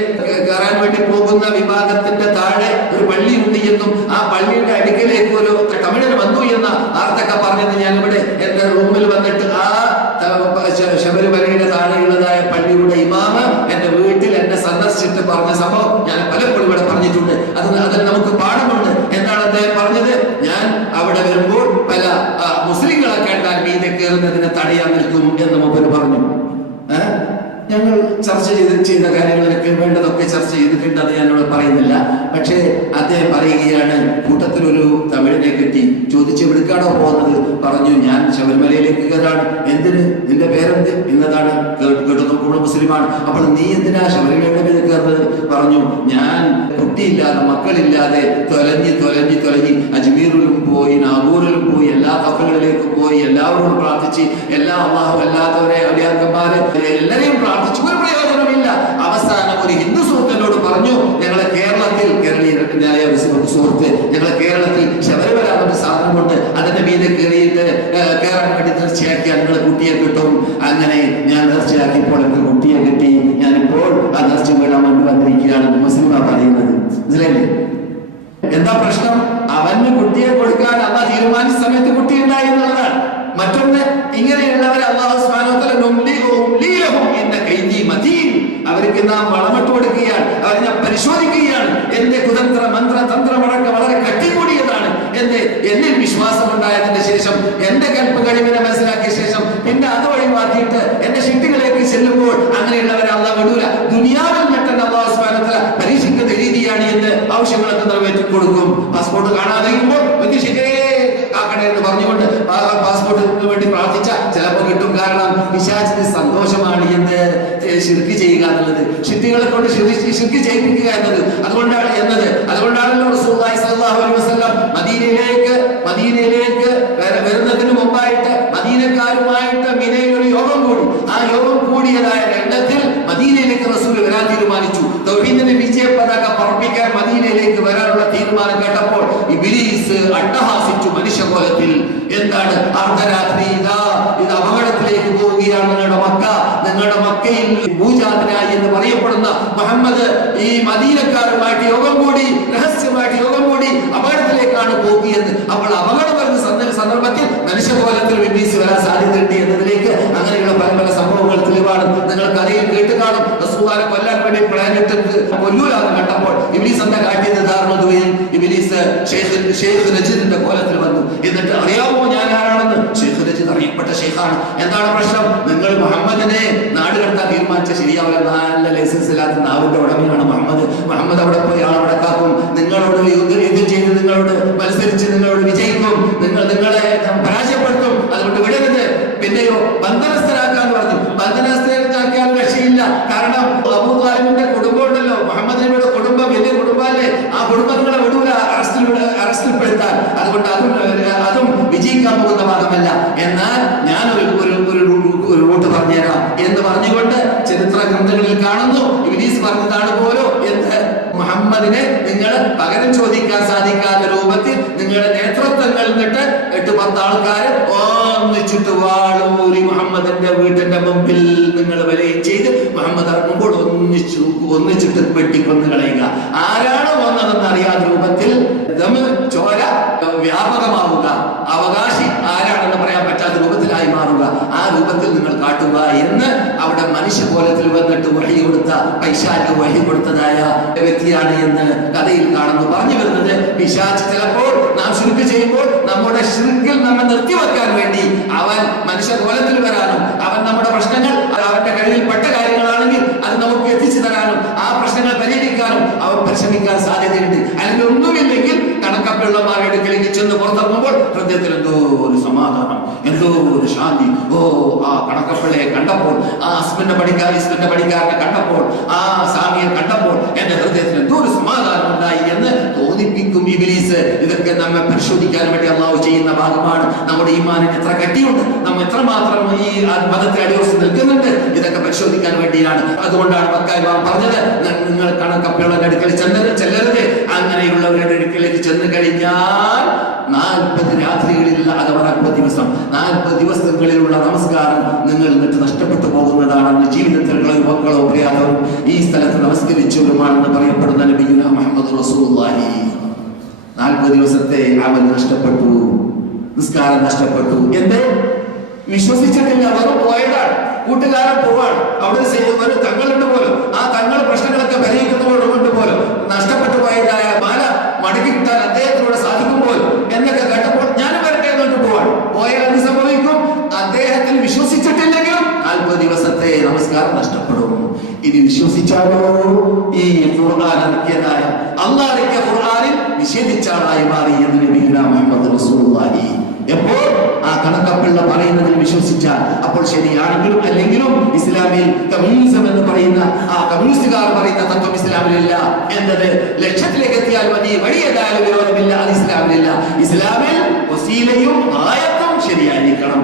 കയറാൻ വേണ്ടി പോകുന്ന വിഭാഗത്തിന്റെ താഴെ ഒരു പള്ളിയുണ്ട് എന്നും ആ പള്ളിയുടെ അടുക്കലേക്ക് ഒരു തമിഴൻ വന്നു എന്ന വാർത്തയൊക്കെ പറഞ്ഞത് ഞാൻ ഇവിടെ എന്റെ റൂമിൽ വന്നിട്ട് ആ ശബരിമലയുടെ താഴെയുള്ളതായ പള്ളിയുടെ ഇമാമ് എന്റെ വീട്ടിൽ എന്നെ സന്ദർശിച്ചിട്ട് പറഞ്ഞ സംഭവം ഞാൻ പലപ്പോഴും ഇവിടെ പറഞ്ഞിട്ടുണ്ട്. അതിൽ നമുക്ക് പാഠമുണ്ട്. എന്താണ് അദ്ദേഹം പറഞ്ഞത്? ഞാൻ അവിടെ വരുമ്പോൾ പല മുസ്ലിങ്ങളെ കണ്ടാൽ മീതെ കയറുന്നതിനെ തടയാൻ നിൽക്കും എന്ന് മൂപ്പര് പറഞ്ഞു. ഞങ്ങൾ ചർച്ച ചെയ്ത കാര്യങ്ങളൊക്കെ വേണ്ടതൊക്കെ ചർച്ച ചെയ്തിട്ടുണ്ട്, അത് ഞാനിവിടെ പറയുന്നില്ല. പക്ഷേ അദ്ദേഹം പറയുകയാണ്, കൂട്ടത്തിലൊരു തമിഴിനെ കിട്ടി, ചോദിച്ചു എവിടേക്കാണോ പോകുന്നത്? പറഞ്ഞു, ഞാൻ ശബരിമലയിലേക്ക് കയറാണ്. എന്തിന്? നിന്റെ പേരെന്ത്? ഇന്നതാണ്. കേട്ടു മുസ്ലിമാണ്. അപ്പോൾ നീ എന്തിനാ ശബരിമലയുടെ പേര് കയറുന്നത്? പറഞ്ഞു, ഞാൻ കുട്ടിയില്ലാതെ മക്കളില്ലാതെ തൊലഞ്ഞ് അജ്മീറിലും പോയി, നാഗൂരിലും പോയി, എല്ലാ കപ്പലുകളിലേക്കും പോയി, എല്ലാവരോടും പ്രാർത്ഥിച്ച്, എല്ലാ അള്ളാഹു അല്ലാത്തവരെ അലിയാക്കന്മാരെ എല്ലാരെയും പ്രാർത്ഥിച്ചു, ഒരു പ്രയോജനമില്ല. അവസാനം ഒരു ഹിന്ദു സുഹൃത്തിനോട് പറഞ്ഞു, ഞങ്ങളെ കേരളത്തിൽ സുഹൃത്ത് ഞങ്ങളെ കേരളത്തിൽ ശബരിമല എന്നൊരു സാധനമുണ്ട്, അതിന്റെ മീതെ കയറിയിട്ട് കയറാൻ വേണ്ടി നേർച്ചയാക്കിയാൽ നിങ്ങളെ കുട്ടിയെ കിട്ടും. അങ്ങനെ ഞാൻ നേർച്ചയാക്കിയപ്പോൾ എനിക്ക് കുട്ടിയെ കിട്ടി. ഞാനിപ്പോൾ ആ നേർച്ച വീടാൻ വേണ്ടി വന്നിരിക്കുകയാണ്. മുസ്ലിമാ പറയുന്നത്, മനസ്സിലായില്ലേ? എന്താ പ്രശ്നം? അവന് കുട്ടിയെ കൊടുക്കാൻ അള്ളാ തീരുമാനിച്ച സമയത്ത് കുട്ടി ഉണ്ടായി എന്നുള്ളതാണ്. മറ്റൊന്ന്, ഇങ്ങനെയുള്ളവരെ അല്ലാഹു സുബ്ഹാനഹു വ തആല അവർക്ക് നാം വളമിട്ട് കൊടുക്കുകയാണ്, അവരെ ഞാൻ പരിശോധിക്കുകയാണ്. എന്റെ കുതന്ത്ര തന്ത്രമടക്കം വളരെ കട്ടികൂടിയതാണ്. എന്നിൽ വിശ്വാസമുണ്ടായതിന്റെ ശേഷം, എന്റെ കൽപ്പ് കഴിവിനെ മനസ്സിലാക്കിയ ശേഷം, പിന്നെ അത് ഒഴിവാക്കിയിട്ട് എന്റെ ശക്തികളിലേക്ക് ചെല്ലുമ്പോൾ അങ്ങനെയുള്ളവരെ അള്ളാഹ് വിടൂല. ദുനിയാവിൽ മറ്റൊന്ന് അല്ലാഹു സുബ്ഹാനഹു വ തആല പരീക്ഷിക്കുന്ന രീതിയാണ് എന്ന് ആവശ്യങ്ങളൊക്കെ നിറവേറ്റി കൊടുക്കും. പാസ്പോർട്ട് കാണാതിരിക്കുമ്പോൾ ആക്കണേ എന്ന് പറഞ്ഞുകൊണ്ട് പാസ്പോർട്ടിന് വേണ്ടി പ്രാർത്ഥിച്ച ചിലപ്പോൾ കിട്ടും. കാരണം പിശാചിന് സന്തോഷമാണ് എന്ന് ശിർക്ക് ചെയ്യുക എന്നുള്ളത്, ശിർക്കുകളെ കൊണ്ട് ശിർക്ക് ചെയ്യിപ്പിക്കുക എന്നത്. അതുകൊണ്ടാണല്ലോ റസൂലുള്ളാഹി സ്വല്ലല്ലാഹു അലൈഹി വസല്ലം മദീനയിലേക്ക് വരുന്നതിന് മുമ്പായിട്ട് മദീനക്കാരുമായിട്ട് മിനയിൽ ഒരു യോഗം കൂടി. ആ യോഗം കൂടിയതായ രംഗത്തിൽ മദീനയിലേക്ക് റസൂൽ വരാൻ തീരുമാനിച്ചു. തൗഹീദിന്റെ വിജയ പതാക പറപ്പിക്കാൻ മദീനയിലേക്ക് വർത്തമാനം കേട്ടപ്പോൾ ഇബ്ലീസ് അട്ടഹാസിച്ചു മനുഷ്യകോലത്തിൽ. എന്താണ്? അർദ്ധരാത്രി ഇത് അപകടത്തിലേക്ക് പോവുകയാണ് നിങ്ങളുടെ മക്കയിൽ ഭൂജാതനായി എന്ന് പറയപ്പെടുന്ന മുഹമ്മദ് ഈ മദീനക്കാരുമായിട്ട് യോഗം കൂടി, രഹസ്യമായിട്ട് യോഗം കൂടി അപകടത്തിലേക്കാണ് പോകുകയെന്ന്. അപ്പോൾ അപകടം വരുന്ന സന്ദർഭത്തിൽ മനുഷ്യകോലത്തിൽ ഇബ്ലീസ് വരാൻ സാധ്യതയുണ്ട് എന്നതിലേക്ക് അങ്ങനെയുള്ള പല പല സംഭവങ്ങൾ തെളിവാണ്. നിങ്ങൾ കഥയിൽ കേട്ട് കാണും. റസൂലുള്ളാഹിനെ കൊല്ലാൻ വേണ്ടി പ്ലാൻ ഇട്ടിട്ട് കൊല്ലൂലാന്ന് കണ്ടപ്പോൾ ഇബ്ലീസ് എന്താ കാട്ടിയത്? ദാറുദുവയിൽ ഇബ്ലീസ് ഷെയ്ഖ് നജീദിന്റെ കോലത്തിൽ വന്നു. എന്നിട്ട് അറിയാമോ ഞാൻ ആരാണെന്ന്? ഷെയ്ഖ് നജീദ് അറിയപ്പെട്ട ഷെയ്ഖാണ്. എന്താണ് പ്രശ്നം? നിങ്ങൾ മുഹമ്മദിനെ നാട് കടത്താൻ തീരുമാനിച്ച ശരിയാവില്ല. നല്ല ലൈസൻസ് ഇല്ലാത്ത നാവിന്റെ ഉടമയാണ് മുഹമ്മദ് അവിടെ പോയി ആളവിടെ കാക്കും. നിങ്ങളോട് യുദ്ധം ചെയ്ത് നിങ്ങളോട് മത്സരിച്ച് നിങ്ങളോട് വിജയിക്കും, നിങ്ങളെ പരാജയപ്പെടുത്തും. അതുകൊണ്ട് വിടരുത്. പിന്നെയോ ബന്ധനസ്ഥരാക്കാന്ന് പറഞ്ഞു. ബന്ധനസ്ഥരാക്കാൻ രക്ഷയില്ല. കാരണം അബൂ താലിബിന്റെ കുടുംബം ഉണ്ടല്ലോ, മുഹമ്മദ് നബിയുടെ കുടുംബം വലിയ കുടുംബമല്ലേ. ആ കുടുംബങ്ങളെ വിടൂല അറസ്റ്റിൽപ്പെടുത്താൻ. അതുകൊണ്ട് അതും വിജയിക്കാൻ പോകുന്ന ഭാഗമല്ല. എന്നാൽ ഞാൻ ഒരു റൂട്ട് പറഞ്ഞുതരാം എന്ന് പറഞ്ഞുകൊണ്ട് ചരിത്ര ഗ്രന്ഥങ്ങളിൽ കാണുന്നു. ഇബ്ലീസ് പറഞ്ഞതാണ് പോലും എന്ത്? മുഹമ്മദിനെ നിങ്ങൾ പകരം ചോദിക്കാൻ സാധിക്കാത്ത രൂപത്തിൽ നിങ്ങളുടെ നേതൃത്വങ്ങളിൽ നിന്നിട്ട് 8-10 ആൾക്കാർ ഒന്നിച്ചിട്ട് വാളൂരി മുഹമ്മദിന്റെ വീട്ടിന്റെ മുമ്പിൽ നിങ്ങൾ വലയം ചെയ്ത് മുഹമ്മദ് ഇറങ്ങുമ്പോൾ ഒന്നിച്ചിട്ട് വെട്ടിക്കൊന്നു കളയുക. ആരാണ് വന്നതെന്ന് അറിയാത്ത രൂപത്തിൽ ചോര വ്യാപകമാവുക, അവകാശി ആരാണെന്ന് പറയാൻ പറ്റാത്ത രൂപത്തിലായി മാറുക. ആ രൂപത്തിൽ നിങ്ങൾ കാട്ടുക എന്ന് അവിടെ മനുഷ്യകോലത്തിൽ വന്നിട്ട് വഹി കൊടുത്ത പൈശാച് വഹി കൊടുത്തതായ വ്യക്തിയാണ് എന്ന് കഥയിൽ കാണുന്നു. പറഞ്ഞു വരുന്നത് പിശാച് ചിലപ്പോൾ നാം ശിർക്ക് ചെയ്യുമ്പോൾ നമ്മുടെ ശിർക്കിൽ നമ്മെ നിർത്തിവെക്കാൻ വേണ്ടി അവൻ മനുഷ്യകോലത്തിൽ വരാനും അവൻ നമ്മുടെ പ്രശ്നങ്ങൾ അവന്റെ കഴിവിൽപ്പെട്ട കാര്യങ്ങളാണെങ്കിൽ അത് നമുക്ക് എത്തിച്ചു തരാനും ആ പ്രശ്നങ്ങൾ പരിഹരിക്കാനും അവൻ പരിശ്രമിക്കാൻ സാധ്യതയുണ്ട്. അല്ലെങ്കിൽ ഒന്നുമില്ലെങ്കിൽ കണക്കപ്പിള്ളമാരുടെ അടുക്കലേക്ക് ചെന്ന് പുറത്തിറങ്ങുമ്പോൾ ഹൃദയത്തിൽ എന്തോ ഒരു സമാധാനം, എന്തോ ഒരു ശാന്തി. ആ കണക്കപ്പിള്ളയെ കണ്ടപ്പോൾ, ആ ഇസ്മിന്റെ പണിക്കാരനെ കണ്ടപ്പോൾ, ആ സാമിയെ കണ്ടപ്പോൾ എന്റെ ഹൃദയത്തിൽ എന്തോ ഒരു സമാധാനം ഉണ്ടായി എന്ന് തോന്നിപ്പിക്കും ഇബ്ലീസ്. ഇതൊക്കെ നമ്മെ പരിശോധിക്കാൻ വേണ്ടി അള്ളാഹു ചെയ്യുന്ന ഭാഗമാണ്. നമ്മുടെ ഈമാനിന് എത്ര കട്ടിയുണ്ട്, നമ്മ എത്രമാത്രം ഈ മതത്തെ അടിയുറച്ച് നിൽക്കുന്നുണ്ട്, ഇതൊക്കെ പരിശോധിക്കാൻ വേണ്ടിയാണ്. അതുകൊണ്ടാണ് മക്കാ ഇമാം പറഞ്ഞത്, നിങ്ങൾ കണക്കപ്പിള്ളയുടെ അടുക്കൽ ചെല്ലരുത്. അങ്ങനെയുള്ളവരുടെ അടുക്കലേക്ക് ചെന്ന് കഴിഞ്ഞാൽ 40 രാത്രികളിൽ അഥവാ 40 ദിവസം 40 ദിവസങ്ങളിലുള്ള നമസ്കാരം നിങ്ങൾ എന്നിട്ട് നഷ്ടപ്പെട്ടു പോകുന്നതാണെന്ന് ജീവിതത്തിൽ മക്കളോ പ്രിയാതോ ഈ സ്ഥലത്ത് നമസ്കരിച്ചവരുമാണെന്ന് പറയപ്പെടുന്ന നബിയുന മുഹമ്മദ് റസൂലുള്ളാഹി. 40 ദിവസത്തെ അമൽ നഷ്ടപ്പെട്ടു, നിസ്കാരം നഷ്ടപ്പെട്ടു. എന്ത്? വിശ്വസിച്ചിട്ടില്ല, വെറും പോയതാണ്. കൂട്ടുകാരൻ പോവാണ്, അവിടെ ഒരു തങ്ങളുണ്ട് പോലും, ആ തങ്ങൾ പ്രശ്നങ്ങളൊക്കെ പരിഹരിക്കുന്നവരുണ്ട് പോലും നഷ്ടപ്പെട്ടു പോയതായ മാല മടക്കി കിട്ടാൻ അദ്ദേഹത്തിലൂടെ സാധിക്കും പോലും എന്നൊക്കെ കേട്ടപ്പോൾ ഞാനും വരട്ടെ എന്നിട്ട് പോവാണ്. പോയാൽ അത് സംഭവിക്കും. അദ്ദേഹത്തിൽ വിശ്വസിച്ചിട്ടില്ലെങ്കിലും 40 ദിവസത്തെ നമസ്കാരം നഷ്ടപ്പെടും. ഇനി വിശ്വസിച്ചാലോ ഈ ഖുർആൻ ഇറക്കിയതായ അല്ലാഹു ഇറക്കിയ ഖുർആനിൽ നിഷേധിച്ച ആളായി മാറി എന്ന് നബിയുനാ മുഹമ്മദ് റസൂലുള്ളാഹി. എപ്പോൾ ആ കണക്കപ്പിള്ള പറയുന്നതിൽ വിശ്വസിച്ചാൽ അപ്പോൾ ശരിയാണെങ്കിലും അല്ലെങ്കിലും ഇസ്ലാമിൽ കമ്മ്യൂണിസം എന്ന് പറയുന്ന ആ കമ്മ്യൂണിസ്റ്റുകാർ പറയുന്ന തത്വം ഇസ്ലാമിലില്ല എന്നത് ലക്ഷ്യത്തിലേക്ക് എത്തിയാൽ മതി, വഴിയേതായാലും വിരോധമില്ല, അത് ഇസ്ലാമിലില്ല. ഇസ്ലാമിൽ വസീലയും ഗായത്തും ശരിയായിരിക്കണം,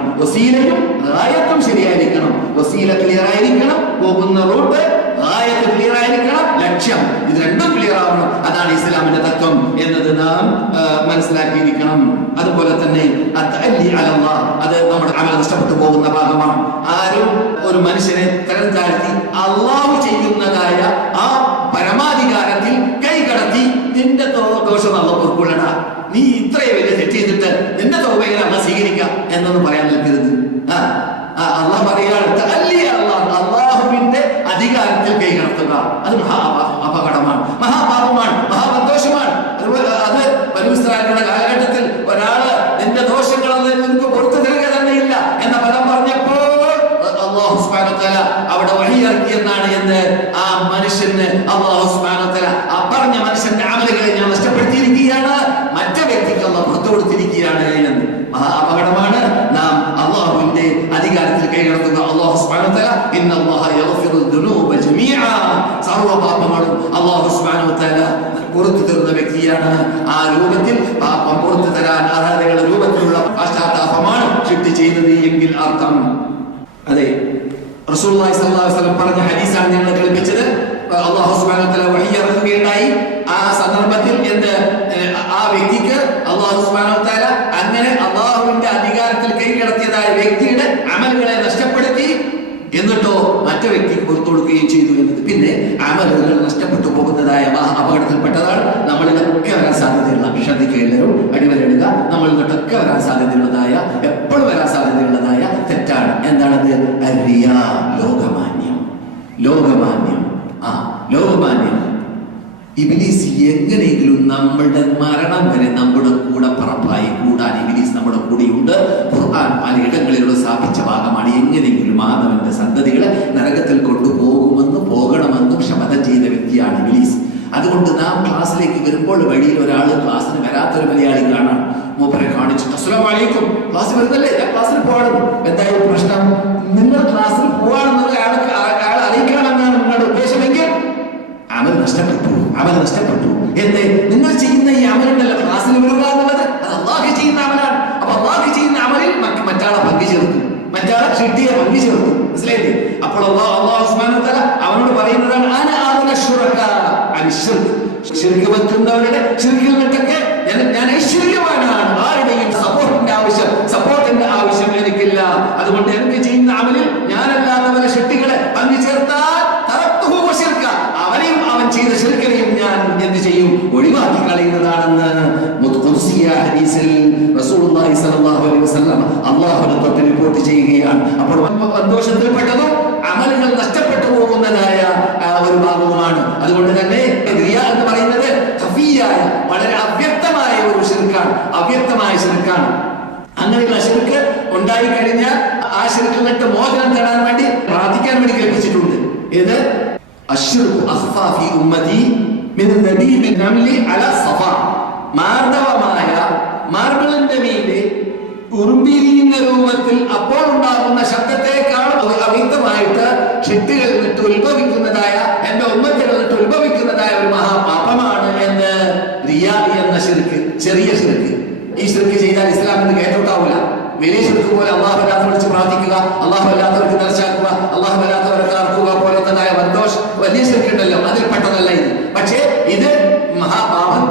വസീല ക്ലിയർ ആയിരിക്കണം, പോകുന്ന റൂട്ട് ഗായത്ത് ക്ലിയർ ആയിരിക്കണം, ലക്ഷ്യം ഇത് രണ്ടും ക്ലിയർ ആവണം. അതാണ് ഇസ്ലാമിന്റെ തത്വം എന്നത് നാം മനസ്സിലാക്കിയിരിക്കണം. അതുപോലെ തന്നെ അത് നമ്മുടെ അമൽ നഷ്ടപ്പെട്ടു പോകുന്ന ഭാഗമാണ്. ആരും ഒരു മനുഷ്യനെ തരം താഴ്ത്തി അള്ളാഹു ചെയ്യുന്നതായ ആ പരമാധികാരത്തിൽ കൈകടത്തി നിന്റെ ദോഷം അള്ളാഹു പൊറുക്കൊള്ളടാ, നീ ഇത്രയും വലിയ തെറ്റ് ചെയ്തിട്ട് നിന്റെ തൗബയെ അള്ളാഹ് സ്വീകരിക്കാം എന്നൊന്നും പറയാൻ നിൽക്കരുത്. അള്ളാഹ് പറയാണ് അള്ളാഹുവിന്റെ അധികാരത്തിൽ കൈകടത്തുക. അത് അപകടമാണ്, മഹാപാപമാണ്, മഹാസന്തോഷമാണ്. അത് ബനൂ ഇസ്രായേലിന്റെ കാലഘട്ടത്തിൽ ഒരാള് നിന്റെ ദോഷങ്ങളൊന്നും നിനക്ക് പുറത്തു തരിക തന്നെയില്ല എന്ന പദം പറഞ്ഞപ്പോൾ അല്ലാഹു സുബ്ഹാനഹു വ തആല അവിടെ വഹി ഇറക്കിയെന്നാണ് എന്ന് ആ മനുഷ്യന് അല്ലാഹു സുബ്ഹാനഹു വ തആല ആ പറഞ്ഞ മനുഷ്യന്റെ അമലുകളെ ഞാൻ നഷ്ടപ്പെടുത്തിയിരിക്കുകയാണ്, മറ്റേ വ്യക്തിക്ക് അല്ലാഹു പുറത്തു കൊടുത്തിരിക്കുകയാണ് എന്ന്. മഹാ അപകടമാണ് നാം അള്ളാഹുവിന്റെ അധികാരത്തിൽ കൈകടത്തുക. അല്ലാഹു സുബ്ഹാനഹു വ തആല ഇന്നല്ലാഹ യഗ്ഫിറു ദുനൂബ ജമീഅ, സർവ്വ പാപങ്ങളും അല്ലാഹു സുബ്ഹാനഹു വ തആല പുറത്തു തരുന്ന വ്യക്തിയാണ്. ആ രൂപത്തിൽ പാപം പുറത്തു തരാൻ അർഹതകളുടെ രൂപത്തിലുള്ള പശ്ചാത്താപമാണ് ശുദ്ധി ചെയ്യുന്നത് എങ്കിൽ അർത്ഥം. അതെ, റസൂലുള്ളാഹി സ്വല്ലല്ലാഹു അലൈഹി വസല്ലം പറഞ്ഞ ഹദീസാണ് ഞങ്ങൾ കേൾപ്പിച്ചത്. അല്ലാഹു സുബ്ഹാനഹു വ തആല വഹി ഇറക്കുകയുണ്ടായി. ആ സന്ദർഭത്തിൽ എന്ത് ശ്രദ്ധിക്കുക, എല്ലാവരും അടിവരെടുക്കുക. നമ്മൾ തൊട്ടൊക്കെ വരാൻ സാധ്യതയുള്ളതായ, എപ്പോഴും വരാൻ സാധ്യതയുള്ളതായ തെറ്റാണ്. എന്താണത്? റിയാ, ലോകമാന്യം. ലോകമാന്യം, ലോകമാന്യം. ഇബ്ലീസ് എങ്ങനെയെങ്കിലും നമ്മളുടെ മരണം വരെ നമ്മുടെ കൂടെ പറപ്പായി കൂടാൻ ഇബ്ലീസ് നമ്മുടെ കൂടെയുണ്ട്. ഖുർആൻ പലയിടങ്ങളിലൂടെ സ്ഥാപിച്ച ഭാഗമാണ്. എങ്ങനെയെങ്കിലും ആദവന്റെ സന്തതികളെ നരകത്തിൽ പോകണമെന്നും ശപഥം ചെയ്ത വ്യക്തിയാണ് ഇബ്ലീസ്. അതുകൊണ്ട് നാം ക്ലാസ്സിലേക്ക് വരുമ്പോൾ വഴിയിൽ ഒരാൾ ക്ലാസ്സിന് വരാത്തൊരു മലയാളി കാണാം, മൂപ്പരെ കാണിച്ചിട്ട് അസ്സലാമു അലൈക്കും, ക്ലാസ്സിൽ വരുന്നല്ലേ, ഞാൻ ക്ലാസ്സിൽ പോകണം. എന്തായാലും പ്രശ്നം, നിങ്ങൾ ക്ലാസ്സിൽ പോവാണെന്നത് അയാൾ അറിയിക്കണമെന്നാണ് നിങ്ങളുടെ ഉദ്ദേശമെങ്കിൽ അമൽ നഷ്ടപ്പെട്ടു. എന്തേ? നിങ്ങൾ ചെയ്യുന്ന ഈ അമലുണ്ടല്ലോ, ക്ലാസ്സിൽ വരിക എന്നുള്ളത്, അത് അല്ലാഹു ചെയ്യുന്ന അമലാണ്. അപ്പൊ അല്ലാഹു ചെയ്യുന്ന അമലിൽ മറ്റാളെ പങ്കു ചേർത്തു, മറ്റാളെ ഷിട്ടിയെ പങ്കു ചേർത്തു. മനസ്സിലായില്ലേ? അപ്പോൾ അല്ലാഹു സുബ്ഹാനഹു വ തആല അവനോട് പറയുന്നതാണ്, ശിർക്ക് വെക്കുന്നവരുടെ ശിർക്കിൽ നിന്നൊക്കെ ഞാൻ ഐശ്വര്യവാനാണ്. ആരുടെയും സപ്പോർട്ടിന്റെ ആവശ്യം എനിക്കില്ല. അതുകൊണ്ട് എനിക്ക് ചെയ്യുന്ന അമലിൽ ഞാനല്ലാത്തവരെ ഷിട്ടികളെ പങ്കു ചേർത്താൽ അവനെയും അവൻ ചെയ്ത ശിർക്കിനെയും ഞാൻ എന്ത് ചെയ്യും? ഒഴിവാക്കി കളയുന്നതാണെന്ന് ഹദീസിൽ റസൂലുള്ളാഹി സ്വല്ലല്ലാഹു അലൈഹി വസല്ലം അല്ലാഹുവിനെ തൊട്ട് റിപ്പോർട്ട് ചെയ്യുകയാണ്. അപ്പോൾ സന്തോഷത്തിൽപ്പെട്ടതും അമലുകൾ നഷ്ടപ്പെട്ടു പോകുന്നതായ ഒരു ഭാഗവുമാണ്. അതുകൊണ്ട് തന്നെ റിയാ എന്ന് പറയുന്നത് ഖഫിയായ, വളരെ അവ്യക്തമായ ഒരു ശിർക്കാണ്. അങ്ങനെയുള്ള ശിർക്ക് ഉണ്ടായി കഴിഞ്ഞാൽ ആ ശിർക്കിൽ നിന്നിട്ട് മോചനം നേടാൻ വേണ്ടി പ്രാർത്ഥിക്കാൻ വേണ്ടി കൽപ്പിച്ചിട്ടുണ്ട്. ഇത് അശ്റുഖു അഖ്ഫാ ഫീ ഉമ്മതി മിൻ ദബീബി നംലി അലാ സഫാ. മാർദ്ദവമായ മാർബിളിന്റെ മീതെ ഉറുമ്പിരിയുന്ന രൂപത്തിൽ അപ്പോൾ ഉണ്ടാകുന്ന ശബ്ദത്തെക്കാൾ അവ്യക്തമായിട്ട് ഷിട്ടുകളിൽ നിന്നിട്ട് ഉത്ഭവിക്കുന്നതായ, എന്റെ ഉമ്മത്തിൽ നിന്നിട്ട് ഉത്ഭവിക്കുന്നതായ ഒരു മഹാപാപമാണ് എന്ന് റിയാ എന്ന ശിർക്ക്, ചെറിയ ശിർക്ക്. ഈ ശിർക്ക് ചെയ്താൽ ഇസ്ലാമിന് കയറ്റോട്ടാവില്ല. വലിയ ശിർക്ക് പോലെ അള്ളാഹു അല്ലാതെ വിളിച്ച് പ്രാർത്ഥിക്കുക, അള്ളാഹു അല്ലാത്തവർക്ക് നേർച്ചാക്കുക, അള്ളാഹു അല്ലാത്തവർക്ക് അർക്കുക പോലത്തതായ വലിയ ശിർക്ക് ഉണ്ടല്ലോ, അതിൽ പെട്ടതല്ല ഇത്. പക്ഷേ ഇത്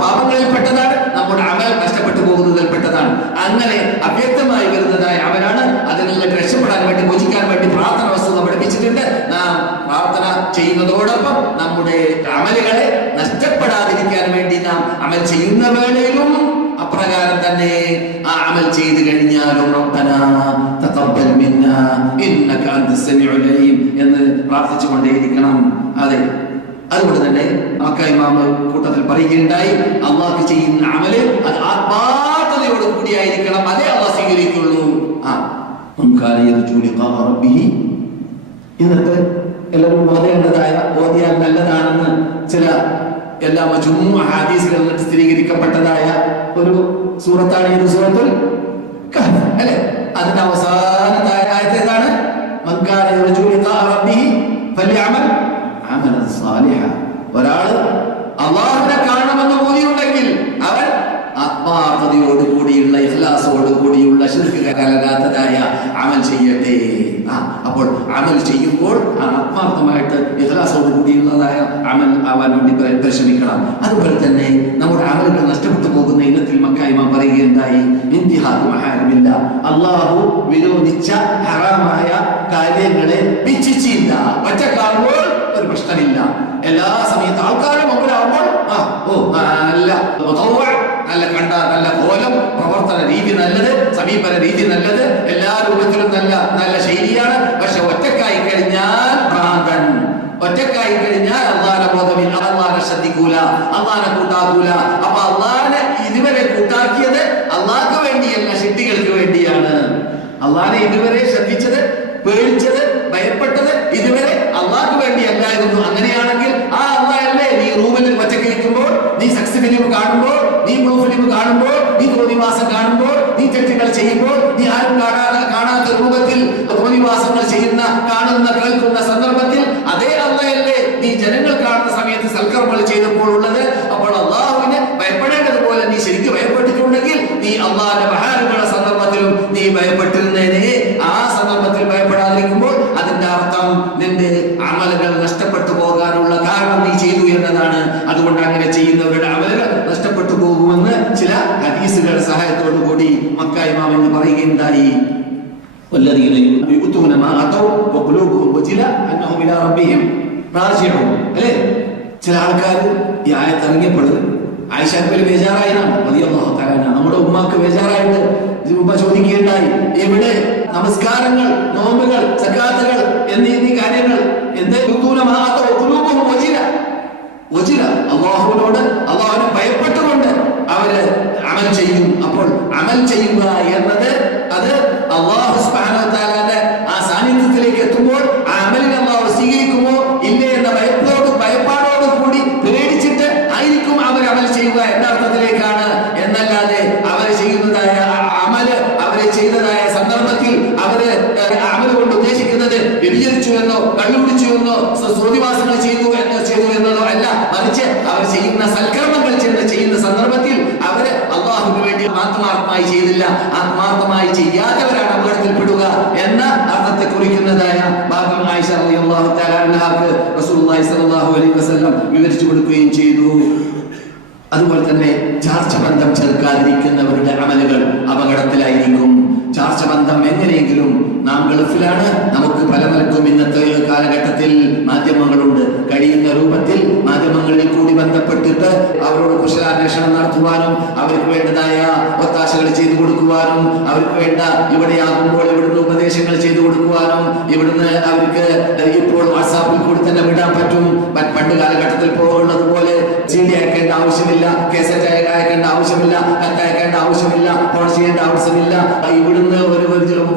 പാപങ്ങളിൽ പെട്ടതാണ്, നമ്മുടെ അമൽ നഷ്ടപ്പെട്ടു പോകുന്നതിൽ പെട്ടതാണ്. അങ്ങനെ അവ്യക്തമായി വരുന്നതായ അമലാണ്. അതിൽ നിന്ന് രക്ഷപ്പെടാൻ വേണ്ടി, മോചിക്കാൻ വേണ്ടി പ്രാർത്ഥന വസ്തുത പഠിപ്പിച്ചിട്ടുണ്ട്. നാം പ്രാർത്ഥന ചെയ്യുന്നതോടൊപ്പം നമ്മുടെ അമലുകളെ നഷ്ടപ്പെടാതിരിക്കാൻ വേണ്ടി നാം അമൽ ചെയ്യുന്ന വേളയിലും അപ്രകാരം തന്നെ ആ അമൽ ചെയ്തു കഴിഞ്ഞാലും റബ്ബനാ തഖബ്ബൽ മിന്നാ ഇന്നക അൻതസ് സമീഉൽ അലീം എന്ന് പ്രാർത്ഥിച്ചുകൊണ്ടേയിരിക്കണം. അതെ, അതുകൊണ്ട് തന്നെ മക്ക ഇമാമ് കൂട്ടത്തിൽ പറയുകയുണ്ടായി, അള്ളാഹ് ചെയ്യുന്ന അമല് അത് ആത്മാർത്ഥതയോട് കൂടിയായിരിക്കണം, അതേ അള്ളാഹ് സ്വീകരിക്കുള്ളൂ. എന്നിട്ട് എല്ലാവരും ഓതിയാൽ നല്ലതാണെന്ന് ചില എല്ലാ ഹദീസുകളിൽ സ്ഥിരീകരിക്കപ്പെട്ടതായ ഒരു സൂറത്താണ് ഇത്, സൂറത്തുൽ കഹ്ഫ് അല്ലേ? അതിന്റെ അവസാനത്തെ ആയത്ത് ഏതാണ്? മൻ കാന യർജു ലിഖാ റബ്ബിഹി ഫല്യഅമൽ അമലൻ സാലിഹ. ഒരാള് അല്ലാഹുവിനെ കാണണമെന്ന് ബോധ്യമുണ്ടെങ്കിൽ അവൻ ആത്മാർത്ഥതയോട് കൂടിയുള്ള, ഇഖ്ലാസോട് കൂടിയുള്ള, ശിർക്ക് കലരാത്തതായ അമൽ ചെയ്യട്ടെ. അപ്പോൾ അമൽ ചെയ്യുമ്പോൾ ആത്മാർത്ഥമായിട്ട് ഇഖ്ലാസോട് കൂടിയുള്ളതായ അമൽ ആവാൻ വേണ്ടി പരിശ്രമിക്കണം. അതുപോലെ തന്നെ നമ്മുടെ അമലുകൾ നഷ്ടപ്പെട്ടു പോകുന്ന ഇനത്തിൽ മക്ക ഇമാം പറയുകയുണ്ടായി, ഇന്തിഹാഖു മഹാരിമില്ല, അല്ലാഹു വിരോധിച്ച ഹറാമായ കാര്യങ്ങളെ പിച്ചിച്ചില്ല. ഒറ്റ കാണുമ്പോൾ ഒരു പ്രശ്നമില്ല. എല്ലാ സമയത്ത് ആൾക്കാരും മുമ്പിലാവുമ്പോൾ നല്ല കണ്ട, നല്ല കോലം, പ്രവർത്തന രീതി നല്ലത്, സമീപന രീതി നല്ലത്, എല്ലാ രൂപത്തിലും നല്ല ശൈലിയാണ്. പക്ഷെ ഒറ്റക്കായി കഴിഞ്ഞാൽ ഭ്രാന്തൻ, ഒറ്റക്കായി കഴിഞ്ഞാൽ അള്ളാഹനെ ബോധമില്ല, അള്ളാഹനെ ശ്രദ്ധിക്കൂല, അള്ളാഹനെ കൂട്ടാക്കൂല. അപ്പൊ അള്ളാഹനെ ഇതുവരെ കൂട്ടാക്കിയത് അള്ളാഹ്ക്ക് വേണ്ടിയല്ല, ശക്തികൾക്ക് വേണ്ടിയാണ്. അള്ളാഹനെ ഇതുവരെ ശ്രദ്ധിച്ചത്, പേടിച്ചത്, ഭയപ്പെട്ടത് ഇതുവരെ അള്ളാഹ്ക്ക് വേണ്ടിയല്ലായിരുന്നു. അങ്ങനെയാണെങ്കിൽ ആ അള്ളാഹല്ലേ നീ റൂമിൽ ഒറ്റയ്ക്ക് ഇരിക്കുമ്പോൾ, നീ സെക്സ് ഫിലിം കാണുമ്പോൾ, നീ ബ്ലൂ ഫിലിം കാണുമ്പോൾ, നീ തോന്നിവാസം കാണുമ്പോൾ, നീ തെറ്റുകൾ ചെയ്യുമ്പോൾ, നീ ആരും കാണാത്ത രൂപത്തിൽ തോന്നിവാസങ്ങൾ കാണുന്ന കേൾക്കുന്ന സന്ദർഭത്തിൽ അതേ അള്ളാഹല്ലേ നീ ജനങ്ങൾ കാണുന്ന സമയത്ത് സൽക്കർമ്മങ്ങൾ ചെയ്തപ്പോൾ ഉള്ളത്. അപ്പോൾ അള്ളാഹുവിനെ ഭയപ്പെടേണ്ടതുപോലെ നീ ശരിക്കും ഭയപ്പെട്ടിട്ടുണ്ടെങ്കിൽ നീ അള്ളാഹുവിന്റെ മഹാനുകളുടെ സന്ദർഭത്തിലും നീ ഭയപ്പെട്ടിരുന്നേനെ. ആ സന്ദർഭത്തിൽ ഭയപ്പെടാതിരിക്കുമ്പോൾ അതിന്റെ അർത്ഥം നിന്റെ അമലുകൾ നഷ്ടപ്പെട്ടു പോകാനുള്ള കാരണം നീ ചെയ്തു എന്നതാണ്. അതുകൊണ്ട് അങ്ങനെ ചെയ്യുന്നവരുടെ അമലുകൾ നഷ്ടപ്പെട്ടു പോകുമെന്ന് ചില ഹദീസുകളുടെ സഹായത്തോടു കൂടി മക്ക ഇമാം എന്ന് പറയുകയുണ്ടായി. والذين يؤتون ما أتوا وقلوبهم وجلة أنهم إلى ربهم راجعون. അല്ലേ? ചില ആൾക്കാർ ഈ ആയത്ത് ഇറങ്ങിയപ്പോൾ ആയിഷാക്ക് ബേജാറായതാണ് റളിയല്ലാഹു തആല അൻഹ. നമ്മുടെ ഉമ്മാക്ക് ബേജാറായിട്ട് ഉമ്മ ചോദിക്കുകയുണ്ടായി, ഇവിടെ നമസ്കാരങ്ങൾ, നോമ്പുകൾ, സക്കാത്തുകൾ എന്നീ കാര്യങ്ങൾ അള്ളാഹുവിനോട് അള്ളാഹുവിനെ ഭയപ്പെട്ടുകൊണ്ട് അവര് അമൽ ചെയ്യും. അപ്പോൾ അമൽ ചെയ്യുക എന്നത് അത് അല്ലാഹു സുബ്ഹാനഹു വ തആലയുടെ ആ സാന്നിധ്യത്തിലേക്ക് എത്തുമ്പോൾ ആ അമലിനെ അല്ലാഹു സ്വീകരിക്കുമോ ഇല്ലേ എന്ന ഭയപ്പാടോട് കൂടി പേടിച്ചിട്ട് ആയിരിക്കും അവർ അമൽ ചെയ്യുക എന്ന അർത്ഥത്തിലേക്കാണ്. എന്നല്ലാതെ അവര് ചെയ്യുന്നതായ അമല്, അവര് ചെയ്തതായ സന്ദർഭത്തിൽ അവര് അമല് കൊണ്ട് ഉദ്ദേശിക്കുന്നത് വ്യഭിചരിച്ചു എന്നോ കള്ളുപിടിച്ചു എന്നോ സ്രോതിവാസങ്ങൾ ചെയ്തു എന്നതോ അല്ല. മറിച്ച് അവർ ചെയ്യുന്ന സൽക്കർമ്മങ്ങൾ ചെയ്യുന്ന സന്ദർഭത്തിൽ അവര് അള്ളാഹുവിന് വേണ്ടി ആത്മാർത്ഥമായി ചെയ്തില്ല, ആത്മാർത്ഥമായി ചെയ്യാത്തവരാണ് അപകടത്തിൽപ്പെടുക എന്ന അർത്ഥത്തെ കുറിക്കുന്നതായ ഭാഗം ആയിഷ റളിയല്ലാഹു തആല അൻഹാക്ക് റസൂലുള്ളാഹി സ്വല്ലല്ലാഹു അലൈഹി വസല്ലം വിവരിച്ചു കൊടുക്കുകയും ചെയ്തു. അതുപോലെ തന്നെ ചാർച്ച ബന്ധം ചേർക്കാതിരിക്കുന്നവരുടെ അമലുകൾ അപകടത്തിലായിരിക്കും. ചാർച്ച ബന്ധം എങ്ങനെയെങ്കിലും, നാം ഗൾഫിലാണ്, നമുക്ക് പല നിലക്കും ഇന്നത്തെ കാലഘട്ടത്തിൽ മാധ്യമങ്ങളുണ്ട്, കഴിയുന്ന രൂപത്തിൽ മാധ്യമങ്ങളിൽ കൂടി ബന്ധപ്പെട്ടിട്ട് അവരോട് കുശലാന്വേഷണം നടത്തുവാനും അവർക്ക് വേണ്ടതായ ഒത്താശകൾ ചെയ്തു കൊടുക്കുവാനും അവർക്ക് വേണ്ട ഇവിടെയാകുമ്പോൾ ഇവിടുന്ന് ഉപദേശങ്ങൾ ചെയ്തു കൊടുക്കുവാനും ഇവിടുന്ന് അവർക്ക് ഇപ്പോൾ വാട്സാപ്പിൽ കൂടി തന്നെ വിടാൻ പറ്റും. പണ്ട് കാലഘട്ടത്തിൽ പോകുന്നത് പോലെ CD അയക്കേണ്ട ആവശ്യമില്ല, കേസറ്റ് അയക്കേണ്ട ആവശ്യമില്ല, കത്തയക്കേണ്ട ആവശ്യമില്ല, ഫോൺ ചെയ്യേണ്ട ആവശ്യമില്ല. ഇവിടുന്ന് ഒരു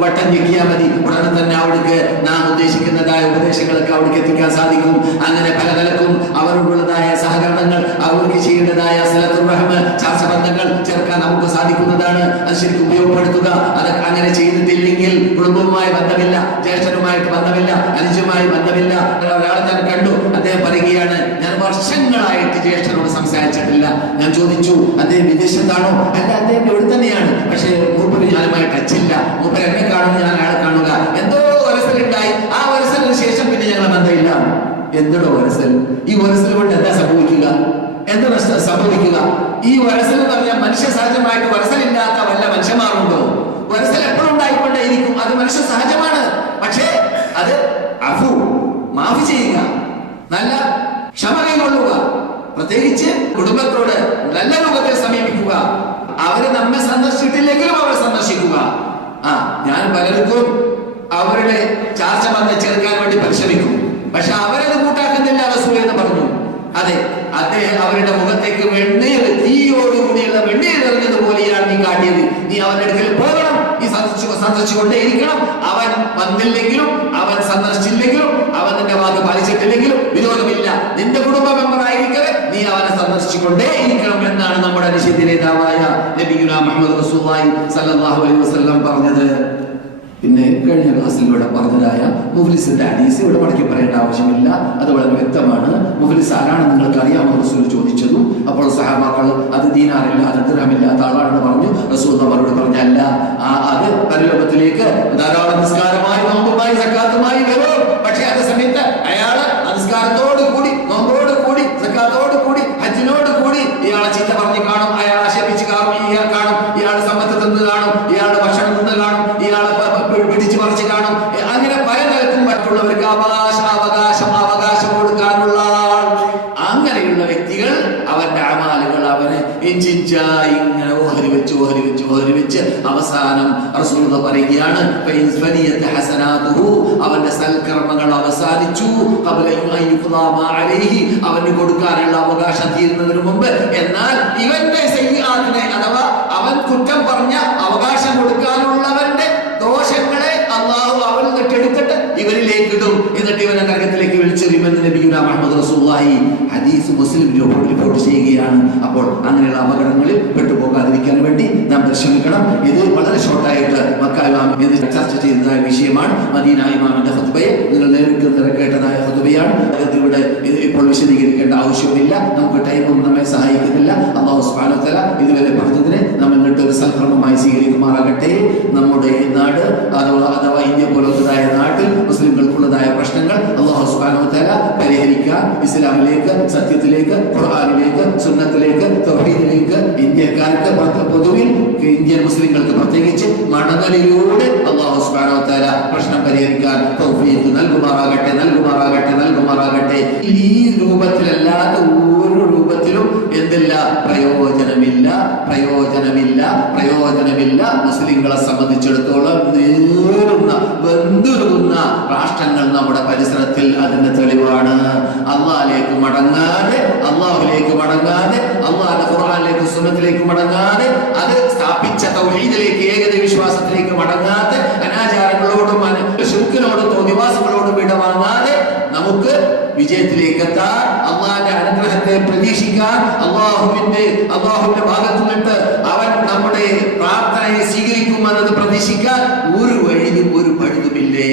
വട്ടം ഞെക്കിയാൽ മതി, ഉടനെ തന്നെ അവിടേക്ക് നാം ഉദ്ദേശിക്കുന്നതായ ഉപദേശങ്ങളൊക്കെ അവിടേക്ക് എത്തിക്കാൻ സാധിക്കും. അങ്ങനെ പല നിലക്കും അവരോടുള്ളതായ സഹകരണങ്ങൾ, അവർക്ക് ചെയ്യേണ്ടതായ സിലത്തുർ റഹ്മ, ചാർച്ച ബന്ധങ്ങൾ ചേർക്കാൻ നമുക്ക് സാധിക്കുന്നതാണ്. അത് ശരിക്കും ഉപയോഗപ്പെടുത്തുക. അത് അങ്ങനെ ചെയ്തിട്ടില്ലെങ്കിൽ കുടുംബവുമായി ബന്ധമില്ല, ജ്യേഷ്ഠനുമായിട്ട് ബന്ധമില്ല, അനുജനുമായി ബന്ധമില്ല. ഒരാളെ ഞാൻ കണ്ടു, അദ്ദേഹം പറയുകയാണ്, ഞാൻ വർഷങ്ങളായിട്ട് ജ്യേഷ്ഠനോട് സംസാരിച്ചിട്ടില്ല. ഞാൻ ചോദിച്ചു, അദ്ദേഹം വിദേശത്താണോ? അല്ല, അദ്ദേഹം ഇവിടെ തന്നെയാണ്, പക്ഷേ മൂപ്പര് ഞാനുമായി ടച്ചില്ല. മൂപ്പര് എന്നെ കാണുന്നു, ഞാൻ അയാളെ കാണുക. എന്തോ വരസലുണ്ടായി, ആ വരസലിന് ശേഷം പിന്നെ ഞങ്ങളെ ബന്ധമില്ല. എന്തോ വരസൽ? ഈ വരസൽ കൊണ്ട് എന്താ സംഭവിക്കുക? എന്താ സംഭവിക്കുക? ഈ വരസൽ എന്ന് പറഞ്ഞാൽ മനുഷ്യ സഹജമായിട്ട് വരസലില്ലാത്ത വല്ല മനുഷ്യന്മാരുണ്ടോ? വരസൽ എപ്പോഴും ഉണ്ടായിക്കൊണ്ടേയിരിക്കും, അത് മനുഷ്യ സഹജമാണ്. പക്ഷേ അത് മാഫി ചെയ്യുക, നല്ല ക്ഷമ കൈകൊള്ളുക, പ്രത്യേകിച്ച് കുടുംബത്തോട് നല്ല രൂപത്തിൽ സമീപിക്കുക. അവര് നമ്മെ സന്ദർശിച്ചിട്ടില്ലെങ്കിലും അവർ സന്ദർശിക്കുക. ഞാൻ പലർക്കും അവരുടെ ചാർച്ച ബന്ധം ചേർക്കാൻ വേണ്ടി പരിശ്രമിക്കും, പക്ഷെ അവരത് കൂട്ടാക്കുന്നില്ല റസൂൽ എന്ന് പറഞ്ഞു. അതെ, അദ്ദേഹം അവരുടെ മുഖത്തേക്ക് വെണ്ണീർ, തീയോടുകൂടിയുള്ള വെണ്ണീർ എറിഞ്ഞതുപോലെയാണ് നീ കാട്ടിയത്. നീ അവന്റെ അടുക്കൽ പോകണം, നീ സന്ദർശിച്ചുകൊണ്ടേയിരിക്കണം. അവൻ വന്നില്ലെങ്കിലും അവൻ സന്ദർശിച്ചില്ലെങ്കിലും അവൻ നിന്റെ വാക്ക് പാലിച്ചിട്ടില്ലെങ്കിലും വിരോധമില്ല. നിന്റെ കുടുംബ മെമ്പറായിരിക്കവേ നീ അവനെ സന്ദർശിച്ചുകൊണ്ടേ ഇരിക്കണം എന്നാണ് നമ്മുടെ അനുശിദ്ധ നേതാവായ നബിയുനാ മുഹമ്മദ് റസൂലുള്ളാഹി സ്വല്ലല്ലാഹു അലൈഹി വസല്ലം പറഞ്ഞത്. പിന്നെ കഴിഞ്ഞ ക്ലാസ്സിൽ ഇവിടെ പറഞ്ഞതായ മുഫ്ലിസിന്റെ ഹദീസ് ഇവിടെ മടക്കി പറയേണ്ട ആവശ്യമില്ല, അത് വളരെ വ്യക്തമാണ്. മുഫ്ലിസ് ആരാണെന്ന് നിങ്ങൾക്ക് അറിയാമെന്ന് റസൂൽ ചോദിച്ചതും അപ്പോൾ സഹാബാക്കൾ അത് ദീനാറില്ല, അത് ദിർഹമില്ലാത്ത ആളാണെന്ന് പറഞ്ഞു. റസൂൽ അവരോട് പറഞ്ഞല്ല, അത് പരലോകത്തിലേക്ക് ധാരാളം നിസ്കാരമായി, നോമ്പുമായി, സക്കാത്തുമായി വരും. പക്ഷെ അതേ സമയത്ത് അയാള് നിസ്കാരത്തോട് കൂടി, നോമ്പോട് കൂടി, സക്കാത്തോട് കൂടി, ഹജ്ജിനോട് കൂടി ഇയാളെ ചീത്ത പറഞ്ഞു കാണും, അയാളെ ആക്ഷേപിച്ച് കാണും, ഇയാൾ സമ്പത്ത് തിന്ന് കാണും, ഇയാളുടെ ഭക്ഷണം തിന്ന് കാണും, ഇയാളെ പിടിച്ചു പറിച്ച് കാണും. അങ്ങനെ പല നിലക്കും മറ്റുള്ളവർക്ക് അവകാശം കൊടുക്കാനുള്ള അങ്ങനെയുള്ള വ്യക്തികൾ അവന്റെ അമാലുകൾ അവനെ ഇഞ്ചിഞ്ചായി ഇങ്ങനെ ഓഹരി വെച്ച് അവസാനം റസൂൽ പറയുകയാണ്, അവന്റെ സൽക്കർമ്മങ്ങൾ അവസാനിച്ചു, അവന് കൊടുക്കാനുള്ള അവകാശം തീരുന്നതിന് മുമ്പ്. എന്നാൽ ഇവന്റെ സയ്യിആത്തിനെ, അഥവാ അവൻ കുറ്റം പറഞ്ഞ അവകാശം കൊടുക്കാനുള്ളവന്റെ ദോഷങ്ങളെ അല്ലാഹു അവൻ എടുത്തിട്ട് ഇവരിലേക്ക് ഇടും, എന്നിട്ട് ഇവനെ നരകത്തിലേക്ക് വിളിച്ചെറിയുമെന്ന് നബിയുനാ മുഹമ്മദ് റസൂലുള്ളാഹി ഹദീസ് മുസ്ലിം റിപ്പോർട്ട് ചെയ്യുകയാണ്. അപ്പോൾ അങ്ങനെയുള്ള അപകടങ്ങളിൽ പെട്ടുപോകാതിരിക്കാൻ വേണ്ടി നാം പരിശ്രമിക്കണം. ഇത് വളരെ ഷോർട്ടായിട്ട് മക്ക ഇമാം എന്ന് ചർച്ച ചെയ്തതായ വിഷയമാണ്. മദീന ഇമാമിന്റെ ഖുത്ബയെ നിങ്ങൾ നേരിട്ട് കേട്ടതായ ഖുത്ബയാണ്. ഇവിടെ ഇപ്പോൾ വിശദീകരിക്കേണ്ട ആവശ്യമില്ല, നമുക്ക് ടൈമും നമ്മെ സഹായിക്കുന്നില്ല. അല്ലാഹു സുബ്ഹാനഹു വ തആല ഇതുവരെ പറഞ്ഞതിനെ നമ്മൾ ഒരു സൽക്രമമായി സ്വീകരിക്കുമാറാകട്ടെ. നമ്മുടെ നാട് അഥവാ ഇന്ത്യ പോലത്തതായ നാട്ടിൽ മുസ്ലിംകൾക്കുള്ളതായ പ്രശ്നങ്ങൾ അല്ലാഹു സുബ്ഹാനഹു വ തആല പരിഹരിക്കാൻ ഇസ്ലാമിലേക്ക്, സത്യത്തിലേക്ക്, ഖുർആനിലേക്ക്, സുന്നത്തിലേക്ക്, തൗഹീദിലേക്ക് ഇന്ത്യക്കാർക്ക് പൊതുവിൽ ഇന്ത്യൻ മുസ്ലിങ്ങൾക്ക് പ്രത്യേകിച്ച് മടങ്ങലിലൂടെ അല്ലാഹു സുബ്ഹാനഹു വ തആല പ്രശ്നം പരിഹരിക്കാൻ തൗഫീഖ് നൽകുമാറാകട്ടെ. ഈ രൂപത്തിലല്ലാതെ ഒരു രൂപത്തിലും എന്തില്ല? പ്രയോജനമില്ല, പ്രയോജനമില്ല, പ്രയോജനമില്ല. മുസ്ലിങ്ങളെ സംബന്ധിച്ചിടത്തോളം നീറുന്ന വെന്തുരുകുന്ന രാഷ്ട്രങ്ങൾ നമ്മുടെ പരിസരത്തിൽ അതിന്റെ തെളിവാണ്. അള്ളാഹിലേക്ക് മടങ്ങാതെ, അള്ളാഹുലേക്ക് മടങ്ങാതെ, അള്ളാഹുവിന്റെ ഖുർആനിലേക്ക് സുന്നത്തിലേക്ക് മടങ്ങാതെ, അത് സ്ഥാപിച്ച തൗഹീദിലേക്ക് ഏകദൈവ വിശ്വാസത്തിലേക്ക് മടങ്ങാതെ, അനാചാരങ്ങളോടും ശിർക്കിനോടും തോന്നിവാസങ്ങളോടും വിടവാങ്ങാതെ നമുക്ക് വിജയത്തിലേക്ക് എത്താൻ, അള്ളാഹിന്റെ അനുഗ്രഹത്തെ പ്രതീക്ഷിക്കാൻ, അള്ളാഹുവിന്റെ ഭാഗത്തു നിന്നിട്ട് അവൻ നമ്മുടെ പ്രാർത്ഥനയെ സ്വീകരിക്കുമെന്നത് പ്രതീക്ഷിക്കാൻ ഒരു വഴിയും ഒരു പഴുതുമില്ലേ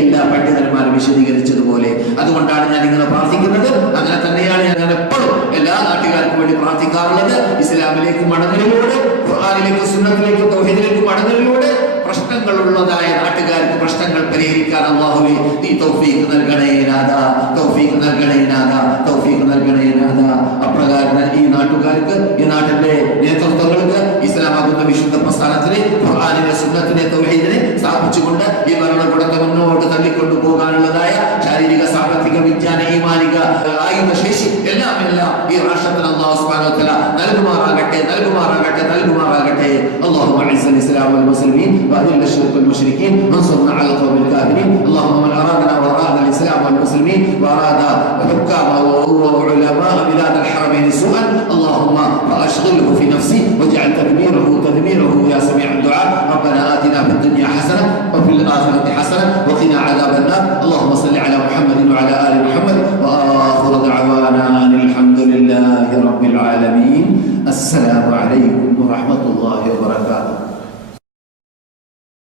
ഇല്ല, പണ്ഡിതന്മാർ വിശദീകരിച്ചതുപോലെ. അതുകൊണ്ടാണ് ഞാൻ ഇങ്ങനെ പ്രാർത്ഥിക്കുന്നത്. അങ്ങനെ തന്നെയാണ് ഞാൻ എപ്പോഴും എല്ലാ നാട്ടുകാർക്കും വേണ്ടി പ്രാർത്ഥിക്കാറുള്ളത്. ഇസ്ലാമിലേക്ക് മടങ്ങലിലൂടെ, ഖുർആനിലേക്ക് സുന്നത്തിലേക്ക് തൗഹീദിലേക്ക് മടങ്ങലിലൂടെ പ്രശ്നങ്ങളുള്ളതായ നാട്ടുകാർക്ക് പ്രശ്നങ്ങൾ പരിഹരിക്കാൻ അല്ലാഹുവേ നീ തൗഫീഖ് നൽകണേ നാഥാ, തൗഫീഖ് നൽകണേ നാഥാ, തൗഫീഖ് നൽകണേ നാഥാ. അപ്രകാരം ഈ നാട്ടുകാർക്ക്, ഈ നാട്ടിന്റെ നേതൃത്വങ്ങൾക്ക് ഇസ്ലാമാകുന്ന വിശുദ്ധ പ്രസ്ഥാനത്തിന്, ഖുർആനിനെ സുന്നത്തിനെ തൗഹീദിനെ സ്ഥാപിച്ചുകൊണ്ട് ഈ ഭരണകൂടത്തെ മുന്നോട്ട് തള്ളിക്കൊണ്ടു പോകാനുള്ളതായ ശാരീരിക, സാമ്പത്തിക, വിജ്ഞാന, ഈമാനിക ആയുധ ശേഷി എല്ലാം ഈ രാഷ്ട്രത്തിന് അല്ലാഹു സുബ്ഹാനഹു വ തആല നൽകുമാറാകട്ടെ, നൽകുമാറാകട്ടെ, നൽകുമാറാകട്ടെ. اللهم اعز الاسلام والمسلمين واذل الشرك والمشركين وانصرنا على القوم الكافرين. اللهم من ارادنا واراد الاسلام والمسلمين واراد حكام وعلماء بلاد الحرمين سوءا اللهم فاشغله في نفسي واجعل تدميره يا سميع الدعاء. ربنا آتنا في الدنيا حسنه وفي الاخره حسنه وقنا عذاب النار. اللهم صل على محمد وعلى ال محمد واخر دعوانا ان الحمد لله رب العالمين. السلام عليكم.